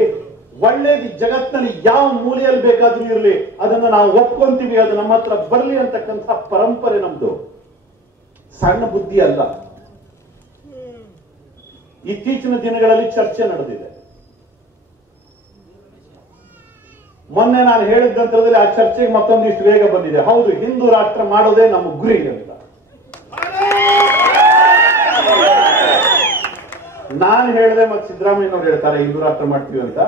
ಒಳ್ಳೇದು ಜಗತ್ತಿನಲ್ಲಿ ಯಾವ ಮೂಲೆಯಲ್ಲಿ ಬೇಕಾದ್ರೂ ಇರಲಿ, ಅದನ್ನ ನಾವು ಒಪ್ಕೊಂತೀವಿ, ಅದು ನಮ್ಮ ಹತ್ರ ಬರಲಿ ಅಂತಕ್ಕಂಥ ಪರಂಪರೆ ನಮ್ದು. ಸಣ್ಣ ಬುದ್ಧಿ ಅಲ್ಲ. ಇತ್ತೀಚಿನ ದಿನಗಳಲ್ಲಿ ಚರ್ಚೆ ನಡೆದಿದೆ. ಮೊನ್ನೆ ನಾನು ಹೇಳಿದ ನಂತರದಲ್ಲಿ ಆ ಚರ್ಚೆಗೆ ಮತ್ತೊಂದಿಷ್ಟು ವೇಗ ಬಂದಿದೆ. ಹೌದು, ಹಿಂದೂ ರಾಷ್ಟ್ರ ಮಾಡೋದೇ ನಮ್ಮ ಗುರಿ ಅಂತ ನಾನು ಹೇಳಿದೆ. ಮತ್ತೆ ಸಿದ್ದರಾಮಯ್ಯನವ್ರು ಹೇಳ್ತಾರೆ ಹಿಂದೂ ರಾಷ್ಟ್ರ ಮಾಡ್ತೀವಿ ಅಂತ.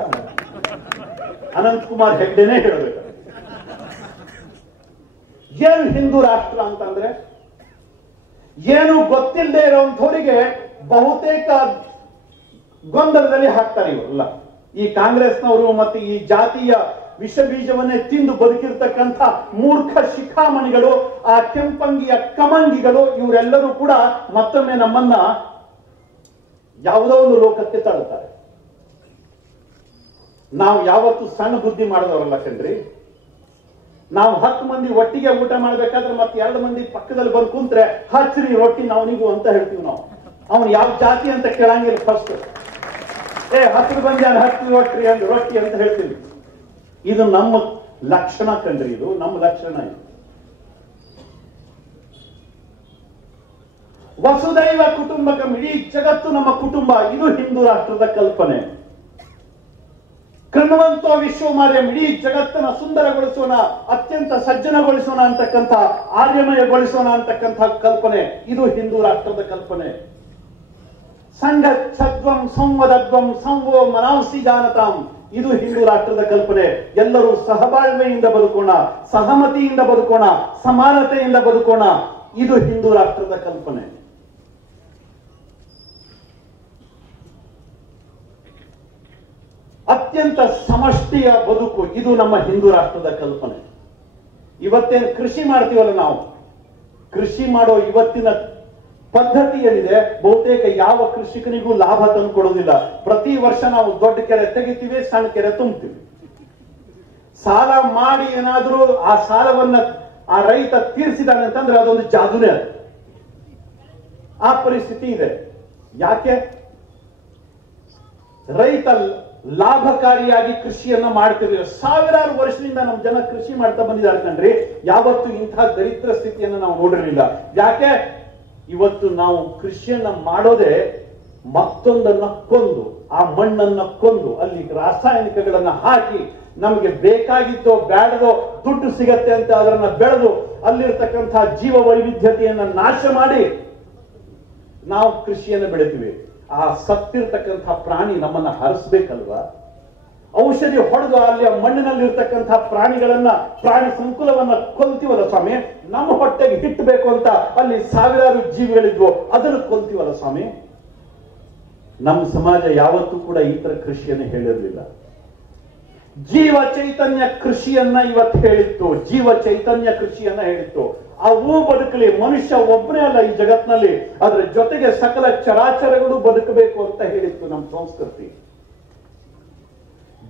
ಅನಂತಕುಮಾರ್ ಹೆಗ್ಡೆನೇ ಹೇಳಬೇಕು. ಏನು ಹಿಂದೂ ರಾಷ್ಟ್ರ ಅಂತಂದ್ರೆ ಏನು ಗೊತ್ತಿಲ್ಲದೆ ಇರೋಂಥವರಿಗೆ ಬಹುತೇಕ ಗೊಂದಲದಲ್ಲಿ ಹಾಕ್ತಾರೆ ಇವರೆಲ್ಲ. ಈ ಕಾಂಗ್ರೆಸ್ನವರು ಮತ್ತೆ ಈ ಜಾತಿಯ ವಿಷ ಬೀಜವನ್ನೇ ತಿಂದು ಬದುಕಿರ್ತಕ್ಕಂಥ ಮೂರ್ಖ ಶಿಖಾಮಣಿಗಳು, ಆ ಕೆಂಪಂಗಿಯ ಕಮಂಗಿಗಳು, ಇವರೆಲ್ಲರೂ ಕೂಡ ಮತ್ತೊಮ್ಮೆ ನಮ್ಮನ್ನ ಯಾವುದೋ ಒಂದು ಲೋಕಕ್ಕೆ ತಳ್ಳುತ್ತಾರೆ. ನಾವು ಯಾವತ್ತು ಸಣ್ಣ ಬುದ್ಧಿ ಮಾಡಿದವರಲ್ಲ ಕಣ್ರಿ. ನಾವು 10 ಮಂದಿ ಒಟ್ಟಿಗೆ ಊಟ ಮಾಡ್ಬೇಕಾದ್ರೆ ಮತ್ತೆ 2 ಮಂದಿ ಪಕ್ಕದಲ್ಲಿ ಬಂದು ಕುಂತ್ರೆ ಹಚ್ಚ್ರಿ ರೊಟ್ಟಿ ನಾವನಿಗೂ ಅಂತ ಹೇಳ್ತೀವಿ ನಾವು. ಅವನು ಯಾವ ಜಾತಿ ಅಂತ ಕೇಳಂಗಿಲ್ಲ. ಫಸ್ಟ್ 10 ಮಂದಿ 10 ರೊಟ್ಟಿ ಅಂತ ಹೇಳ್ತೀವಿ. ಇದು ನಮ್ಮ ಲಕ್ಷಣ ಕಂಡ್ರಿ, ಇದು ನಮ್ಮ ಲಕ್ಷಣ. ಇದು ವಸುದೈವ ಕುಟುಂಬಕಂ, ಇಡೀ ಜಗತ್ತು ನಮ್ಮ ಕುಟುಂಬ. ಇದು ಹಿಂದೂ ರಾಷ್ಟ್ರದ ಕಲ್ಪನೆ. ಕೃಣ್ವಂತೋ ವಿಶ್ವಮಾರ್ಯಂ, ಇಡೀ ಜಗತ್ತನ್ನ ಸುಂದರಗೊಳಿಸೋಣ, ಅತ್ಯಂತ ಸಜ್ಜನಗೊಳಿಸೋಣ ಅಂತಕ್ಕಂಥ, ಆರ್ಯಮಯಗೊಳಿಸೋಣ ಅಂತಕ್ಕಂಥ ಕಲ್ಪನೆ. ಇದು ಹಿಂದೂ ರಾಷ್ಟ್ರದ ಕಲ್ಪನೆ. ಸಂಘಚ್ಛದ್ವಂ ಸಂವದದ್ವಂ ಸಂವೋ ಮನಾಂಸಿ ಜಾನತಾಂ, ಇದು ಹಿಂದೂ ರಾಷ್ಟ್ರದ ಕಲ್ಪನೆ. ಎಲ್ಲರೂ ಸಹಬಾಳ್ವೆಯಿಂದ ಬದುಕೋಣ, ಸಹಮತಿಯಿಂದ ಬದುಕೋಣ, ಸಮಾನತೆಯಿಂದ ಬದುಕೋಣ. ಇದು ಹಿಂದೂ ರಾಷ್ಟ್ರದ ಕಲ್ಪನೆ. ಅತ್ಯಂತ ಸಮಷ್ಟಿಯ ಬದುಕು, ಇದು ನಮ್ಮ ಹಿಂದೂ ರಾಷ್ಟ್ರದ ಕಲ್ಪನೆ. ಇವತ್ತೇನು ಕೃಷಿ ಮಾಡ್ತೀವಲ್ಲ ನಾವು, ಕೃಷಿ ಮಾಡೋ ಇವತ್ತಿನ ಪದ್ಧತಿ ಏನಿದೆ, ಬಹುತೇಕ ಯಾವ ಕೃಷಿಕನಿಗೂ ಲಾಭ ತಂದು ಕೊಡೋದಿಲ್ಲ. ಪ್ರತಿ ವರ್ಷ ನಾವು ದೊಡ್ಡ ಕೆರೆ ತೆಗಿತೀವಿ, ಸಣ್ಣ ಕೆರೆ ತುಂಬ್ತೀವಿ. ಸಾಲ ಮಾಡಿ ಏನಾದ್ರೂ ಆ ಸಾಲವನ್ನ ಆ ರೈತ ತೀರಿಸಿದಾನೆ ಅಂತಂದ್ರೆ ಅದೊಂದು ಜಾದುನೇ. ಆ ಪರಿಸ್ಥಿತಿ ಇದೆ. ಯಾಕೆ? ರೈತ ಲಾಭಕಾರಿಯಾಗಿ ಕೃಷಿಯನ್ನ ಮಾಡ್ತಿರ್ಲಿಲ್ಲ. ಸಾವಿರಾರು ವರ್ಷದಿಂದ ನಮ್ಮ ಜನ ಕೃಷಿ ಮಾಡ್ತಾ ಬಂದಿದ್ದಾರೆ ಕಣ್ರಿ. ಯಾವತ್ತು ಇಂತಹ ದರಿದ್ರ ಸ್ಥಿತಿಯನ್ನ ನಾವು ನೋಡಿರಲಿಲ್ಲ. ಯಾಕೆ? ಇವತ್ತು ನಾವು ಕೃಷಿಯನ್ನ ಮಾಡೋದೇ ಮತ್ತೊಂದನ್ನ ಕೊಂದು, ಆ ಮಣ್ಣನ್ನ ಕೊಂದು, ಅಲ್ಲಿ ರಾಸಾಯನಿಕಗಳನ್ನ ಹಾಕಿ, ನಮಗೆ ಬೇಕಾಗಿದ್ದೋ ಬೇಡದೋ ದುಡ್ಡು ಸಿಗತ್ತೆ ಅಂತ ಅದನ್ನ ಬೆಳೆದು ಅಲ್ಲಿರ್ತಕ್ಕಂತಹ ಜೀವ ವೈವಿಧ್ಯತೆಯನ್ನ ನಾಶ ಮಾಡಿ ನಾವು ಕೃಷಿಯನ್ನು ಬೆಳಿತೀವಿ. ಆ ಸತ್ತಿರ್ತಕ್ಕಂಥ ಪ್ರಾಣಿ ನಮ್ಮನ್ನ ಹರಿಸ್ಬೇಕಲ್ವಾ? ಔಷಧಿ ಹೊಡೆದು ಅಲ್ಲಿ ಮಣ್ಣಿನಲ್ಲಿ ಇರ್ತಕ್ಕಂಥ ಪ್ರಾಣಿಗಳನ್ನ, ಪ್ರಾಣಿ ಸಂಕುಲವನ್ನ ಕೊಲ್ತೀವಲ್ಲ ಸ್ವಾಮಿ. ನಮ್ಮ ಹೊಟ್ಟೆಗೆ ಹಿಟ್ಟಬೇಕು ಅಂತ ಅಲ್ಲಿ ಸಾವಿರಾರು ಜೀವಿಗಳಿದ್ವು, ಅದನ್ನು ಕೊಲ್ತೀವಲ್ಲ ಸ್ವಾಮಿ. ನಮ್ಮ ಸಮಾಜ ಯಾವತ್ತೂ ಕೂಡ ಈ ತರ ಕೃಷಿಯನ್ನು ಹೇಳಿರಲಿಲ್ಲ. ಜೀವ ಚೈತನ್ಯ ಕೃಷಿಯನ್ನ ಇವತ್ತು ಹೇಳಿತ್ತು, ಜೀವ ಚೈತನ್ಯ ಕೃಷಿಯನ್ನ ಹೇಳಿತ್ತು. ಅವು ಬದುಕಲಿ, ಮನುಷ್ಯ ಒಬ್ಬನೇ ಅಲ್ಲ ಈ ಜಗತ್ತಿನಲ್ಲಿ, ಅದರ ಜೊತೆಗೆ ಸಕಲ ಚರಾಚರಗಳು ಬದುಕಬೇಕು ಅಂತ ಹೇಳಿತ್ತು ನಮ್ಮ ಸಂಸ್ಕೃತಿ.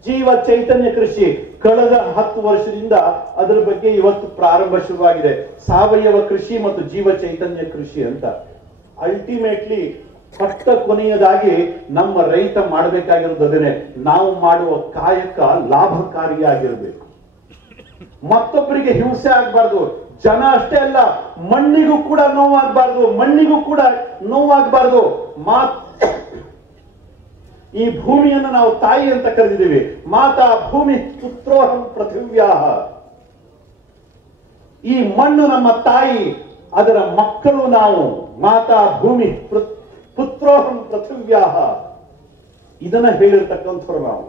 ಜೀವ ಚೈತನ್ಯ ಕೃಷಿ ಕಳೆದ 10 ವರ್ಷದಿಂದ ಅದರ ಬಗ್ಗೆ ಇವತ್ತು ಪ್ರಾರಂಭ ಶುರುವಾಗಿದೆ. ಸಾವಯವ ಕೃಷಿ ಮತ್ತು ಜೀವ ಚೈತನ್ಯ ಕೃಷಿ ಅಂತ. ಅಲ್ಟಿಮೇಟ್ಲಿ ಪಟ್ಟ ಕೊನೆಯದಾಗಿ ನಮ್ಮ ರೈತ ಮಾಡಬೇಕಾಗಿರೋದು ಅದನ್ನೇ. ನಾವು ಮಾಡುವ ಕಾಯಕ ಲಾಭಕಾರಿಯಾಗಿರಬೇಕು, ಮತ್ತೊಬ್ಬರಿಗೆ ಹಿಂಸೆ ಆಗಬಾರ್ದು. ಜನ ಅಷ್ಟೇ ಅಲ್ಲ, ಮಣ್ಣಿಗೂ ಕೂಡ ನೋವಾಗಬಾರ್ದು, ಮಣ್ಣಿಗೂ ಕೂಡ ನೋವಾಗಬಾರ್ದು. ಈ ಭೂಮಿಯನ್ನು ನಾವು ತಾಯಿ ಅಂತ ಕರೆದಿದ್ದೀವಿ. ಮಾತಾ ಭೂಮಿ ಪುತ್ರೋಹಂ ಪೃಥಿವ್ಯಾಹ. ಈ ಮಣ್ಣು ನಮ್ಮ ತಾಯಿ, ಅದರ ಮಕ್ಕಳು ನಾವು. ಮಾತಾ ಭೂಮಿ ಪುತ್ರೋಹಂ ಪೃಥಿವ್ಯಾಹ, ಇದನ್ನ ಹೇಳಿರ್ತಕ್ಕಂಥವ್ರು ನಾವು.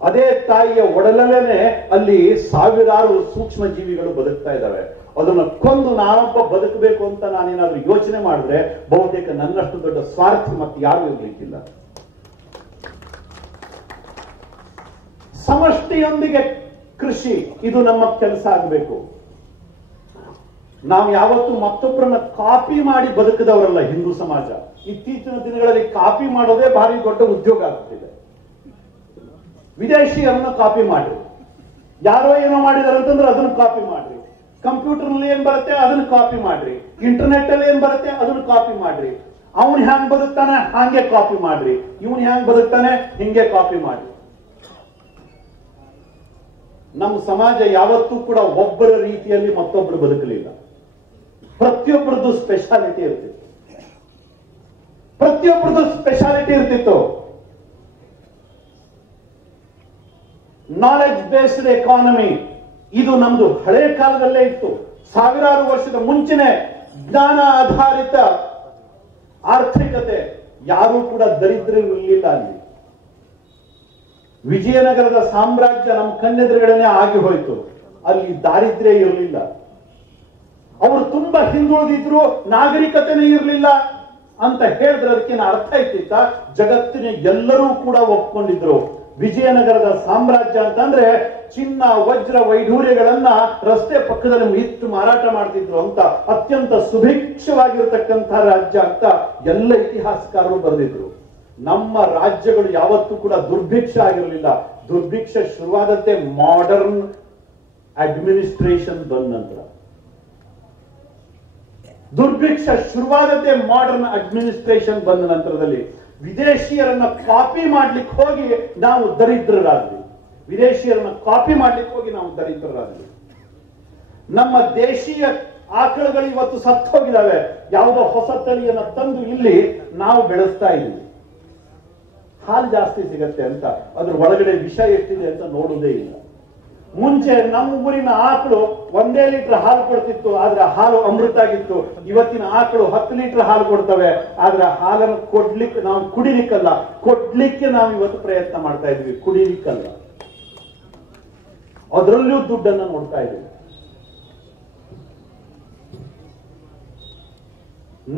ಅದೇ ತಾಯಿಯ ಒಡಲಲ್ಲೇ ಅಲ್ಲಿ ಸಾವಿರಾರು ಸೂಕ್ಷ್ಮ ಜೀವಿಗಳು ಬದುಕ್ತಾ ಇದ್ದಾವೆ. ಅದನ್ನ ಕೊಂದು ನಾನೊಬ್ಬ ಬದುಕಬೇಕು ಅಂತ ನಾನೇನಾದ್ರೂ ಯೋಚನೆ ಮಾಡಿದ್ರೆ ಬಹುತೇಕ ನನ್ನಷ್ಟು ದೊಡ್ಡ ಸ್ವಾರ್ಥಿ ಮತ್ತೆ ಯಾರು ಇರ್ಲಿಕ್ಕಿಲ್ಲ. ಸಮಷ್ಟಿಯೊಂದಿಗೆ ಕೃಷಿ, ಇದು ನಮ್ಮ ಕೆಲಸ ಆಗಬೇಕು. ನಾವು ಯಾವತ್ತೂ ಮತ್ತೊಬ್ಬರನ್ನ ಕಾಪಿ ಮಾಡಿ ಬದುಕದವರಲ್ಲ ಹಿಂದೂ ಸಮಾಜ. ಇತ್ತೀಚಿನ ದಿನಗಳಲ್ಲಿ ಕಾಪಿ ಮಾಡೋದೇ ಭಾರಿ ದೊಡ್ಡ ಉದ್ಯೋಗ ಆಗ್ತಿದೆ. ವಿದೇಶಿಯರನ್ನ ಕಾಪಿ ಮಾಡ್ರಿ, ಯಾರೋ ಏನೋ ಮಾಡಿದಾರೆ ಅಂತಂದ್ರೆ ಅದನ್ನ ಕಾಪಿ ಮಾಡ್ರಿ. ಕಂಪ್ಯೂಟರ್ ನಲ್ಲಿ ಏನ್ ಬರುತ್ತೆ ಅದನ್ನ ಕಾಪಿ ಮಾಡ್ರಿ. ಇಂಟರ್ನೆಟ್ ಅಲ್ಲಿ ಏನ್ ಬರುತ್ತೆ ಅದನ್ನ ಕಾಪಿ ಮಾಡ್ರಿ. ಅವನ್ ಹ್ಯಾಂಗ್ ಬದುಕ್ತಾನೆ ಹಾಗೆ ಕಾಪಿ ಮಾಡ್ರಿ, ಇವನ್ ಹ್ಯಾಂಗ್ ಬದುಕ್ತಾನೆ ಹಿಂಗೆ ಕಾಪಿ ಮಾಡ್ರಿ. ನಮ್ಮ ಸಮಾಜ ಯಾವತ್ತೂ ಕೂಡ ಒಬ್ಬರ ರೀತಿಯಲ್ಲಿ ಮತ್ತೊಬ್ಬರು ಬದುಕಲಿಲ್ಲ. ಪ್ರತಿಯೊಬ್ಬರದ್ದು ಸ್ಪೆಷಾಲಿಟಿ ಇರ್ತಿತ್ತು, ಪ್ರತಿಯೊಬ್ಬರದ್ದು ಸ್ಪೆಷಾಲಿಟಿ ಇರ್ತಿತ್ತು. ನಾಲೆಡ್ಜ್ ಬೇಸ್ಡ್ ಎಕಾನಮಿ, ಇದು ನಮ್ದು ಹಳೆ ಕಾಲದಲ್ಲೇ ಇತ್ತು. ಸಾವಿರಾರು ವರ್ಷದ ಮುಂಚೆನೆ ಜ್ಞಾನ ಆಧಾರಿತ ಆರ್ಥಿಕತೆ. ಯಾರೂ ಕೂಡ ದರಿದ್ರರಿರಲಿಲ್ಲ ಅಲ್ಲಿ. ವಿಜಯನಗರದ ಸಾಮ್ರಾಜ್ಯ ನಮ್ಮ ಕಣ್ಣೆದುರುಗಡೆನೆ ಆಗಿ ಹೋಯ್ತು. ಅಲ್ಲಿ ದಾರಿದ್ರ್ಯ ಇರಲಿಲ್ಲ. ಅವರು ತುಂಬಾ ಹಿಂದುಳಿದಿದ್ರು, ನಾಗರಿಕತೆನೇ ಇರಲಿಲ್ಲ ಅಂತ ಹೇಳಿದ್ರೆ ಅದಕ್ಕೇನು ಅರ್ಥ ಇತ್ತಿತ್ತ? ಜಗತ್ತಿನ ಎಲ್ಲರೂ ಕೂಡ ಒಪ್ಕೊಂಡಿದ್ರು. ವಿಜಯನಗರದ ಸಾಮ್ರಾಜ್ಯ ಅಂತಂದ್ರೆ ಚಿನ್ನ ವಜ್ರ ವೈಢೂರ್ಯಗಳನ್ನ ರಸ್ತೆ ಪಕ್ಕದಲ್ಲಿ ಇಟ್ಟು ಮಾರಾಟ ಮಾಡ್ತಿದ್ರು ಅಂತ, ಅತ್ಯಂತ ಸುಭಿಕ್ಷವಾಗಿರತಕ್ಕಂಥ ರಾಜ್ಯ ಅಂತ ಎಲ್ಲ ಇತಿಹಾಸಕಾರರು ಬರೆದಿದ್ರು. ನಮ್ಮ ರಾಜ್ಯಗಳು ಯಾವತ್ತೂ ಕೂಡ ದುರ್ಭಿಕ್ಷ ಆಗಿರಲಿಲ್ಲ. ದುರ್ಭಿಕ್ಷ ಶುರುವಾದದ್ದೇ ಮಾಡರ್ನ್ ಅಡ್ಮಿನಿಸ್ಟ್ರೇಷನ್ ಬಂದ ನಂತರ. ದುರ್ಭಿಕ್ಷ ಶುರುವಾದದ್ದೇ ಮಾಡರ್ನ್ ಅಡ್ಮಿನಿಸ್ಟ್ರೇಷನ್ ಬಂದ ನಂತರದಲ್ಲಿ. ವಿದೇಶಿಯರನ್ನ ಕಾಪಿ ಮಾಡ್ಲಿಕ್ಕೆ ಹೋಗಿ ನಾವು ದರಿದ್ರರಾದ್ವಿ. ವಿದೇಶಿಯರನ್ನ ಕಾಪಿ ಮಾಡ್ಲಿಕ್ಕೆ ಹೋಗಿ ನಾವು ದರಿದ್ರರಾದ್ವಿ. ನಮ್ಮ ದೇಶೀಯ ಆಕಳುಗಳು ಇವತ್ತು ಸತ್ತು ಹೋಗಿದ್ದಾವೆ. ಯಾವುದೋ ಹೊಸ ತಳಿಯನ್ನ ತಂದು ಇಲ್ಲಿ ನಾವು ಬೆಳೆಸ್ತಾ ಇದ್ದೀವಿ. ಹಾಲು ಜಾಸ್ತಿ ಸಿಗತ್ತೆ ಅಂತ ಅದ್ರ ಒಳಗಡೆ ವಿಷ ಎಷ್ಟಿದೆ ಅಂತ ನೋಡುವುದೇ ಇಲ್ಲ. ಮುಂಚೆ ನಮ್ಮ ಊರಿನ ಆಕಳು 1 ಲೀಟರ್ ಹಾಲು ಕೊಡ್ತಿತ್ತು, ಆದ್ರೆ ಹಾಲು ಅಮೃತ ಆಗಿತ್ತು. ಇವತ್ತಿನ ಆಕಳು 10 ಲೀಟರ್ ಹಾಲು ಕೊಡ್ತವೆ, ಆದ್ರೆ ಹಾಲನ್ನು ಕೊಡ್ಲಿಕ್ಕೆ ನಾವು ಕುಡಿಲಿಕ್ಕಲ್ಲ, ಕೊಡ್ಲಿಕ್ಕೆ ನಾವು ಇವತ್ತು ಪ್ರಯತ್ನ ಮಾಡ್ತಾ ಇದ್ವಿ, ಕುಡಿಲಿಕ್ಕಲ್ಲ. ಅದರಲ್ಲೂ ದುಡ್ಡನ್ನು ನೋಡ್ತಾ ಇದ್ದೀವಿ.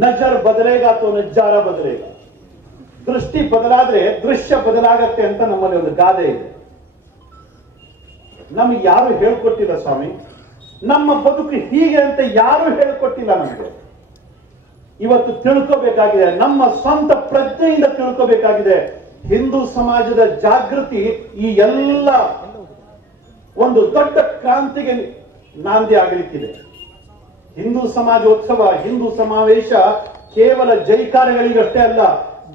ನಜರ್ ಬದಲೇಗ ಅಥವಾ ನಜ್ಜಾರ ಬದಲೇಗ. ದೃಷ್ಟಿ ಬದಲಾದ್ರೆ ದೃಶ್ಯ ಬದಲಾಗತ್ತೆ ಅಂತ ನಮ್ಮಲ್ಲಿ ಒಂದು ಗಾದೆ ಇದೆ. ನಮಗೆ ಯಾರು ಹೇಳ್ಕೊಟ್ಟಿಲ್ಲ ಸ್ವಾಮಿ, ನಮ್ಮ ಬದುಕು ಹೀಗೆ ಅಂತ ಯಾರು ಹೇಳ್ಕೊಟ್ಟಿಲ್ಲ ನಮಗೆ. ಇವತ್ತು ತಿಳ್ಕೋಬೇಕಾಗಿದೆ, ನಮ್ಮ ಸ್ವಂತ ಪ್ರಜ್ಞೆಯಿಂದ ತಿಳ್ಕೋಬೇಕಾಗಿದೆ. ಹಿಂದೂ ಸಮಾಜದ ಜಾಗೃತಿ ಈ ಎಲ್ಲ ಒಂದು ದೊಡ್ಡ ಕ್ರಾಂತಿಗೆ ನಾಂದಿ ಆಗಲಿಕ್ಕಿದೆ. ಹಿಂದೂ ಸಮಾಜೋತ್ಸವ, ಹಿಂದೂ ಸಮಾವೇಶ ಕೇವಲ ಜೈಕಾರಗಳಿಗಷ್ಟೇ ಅಲ್ಲ,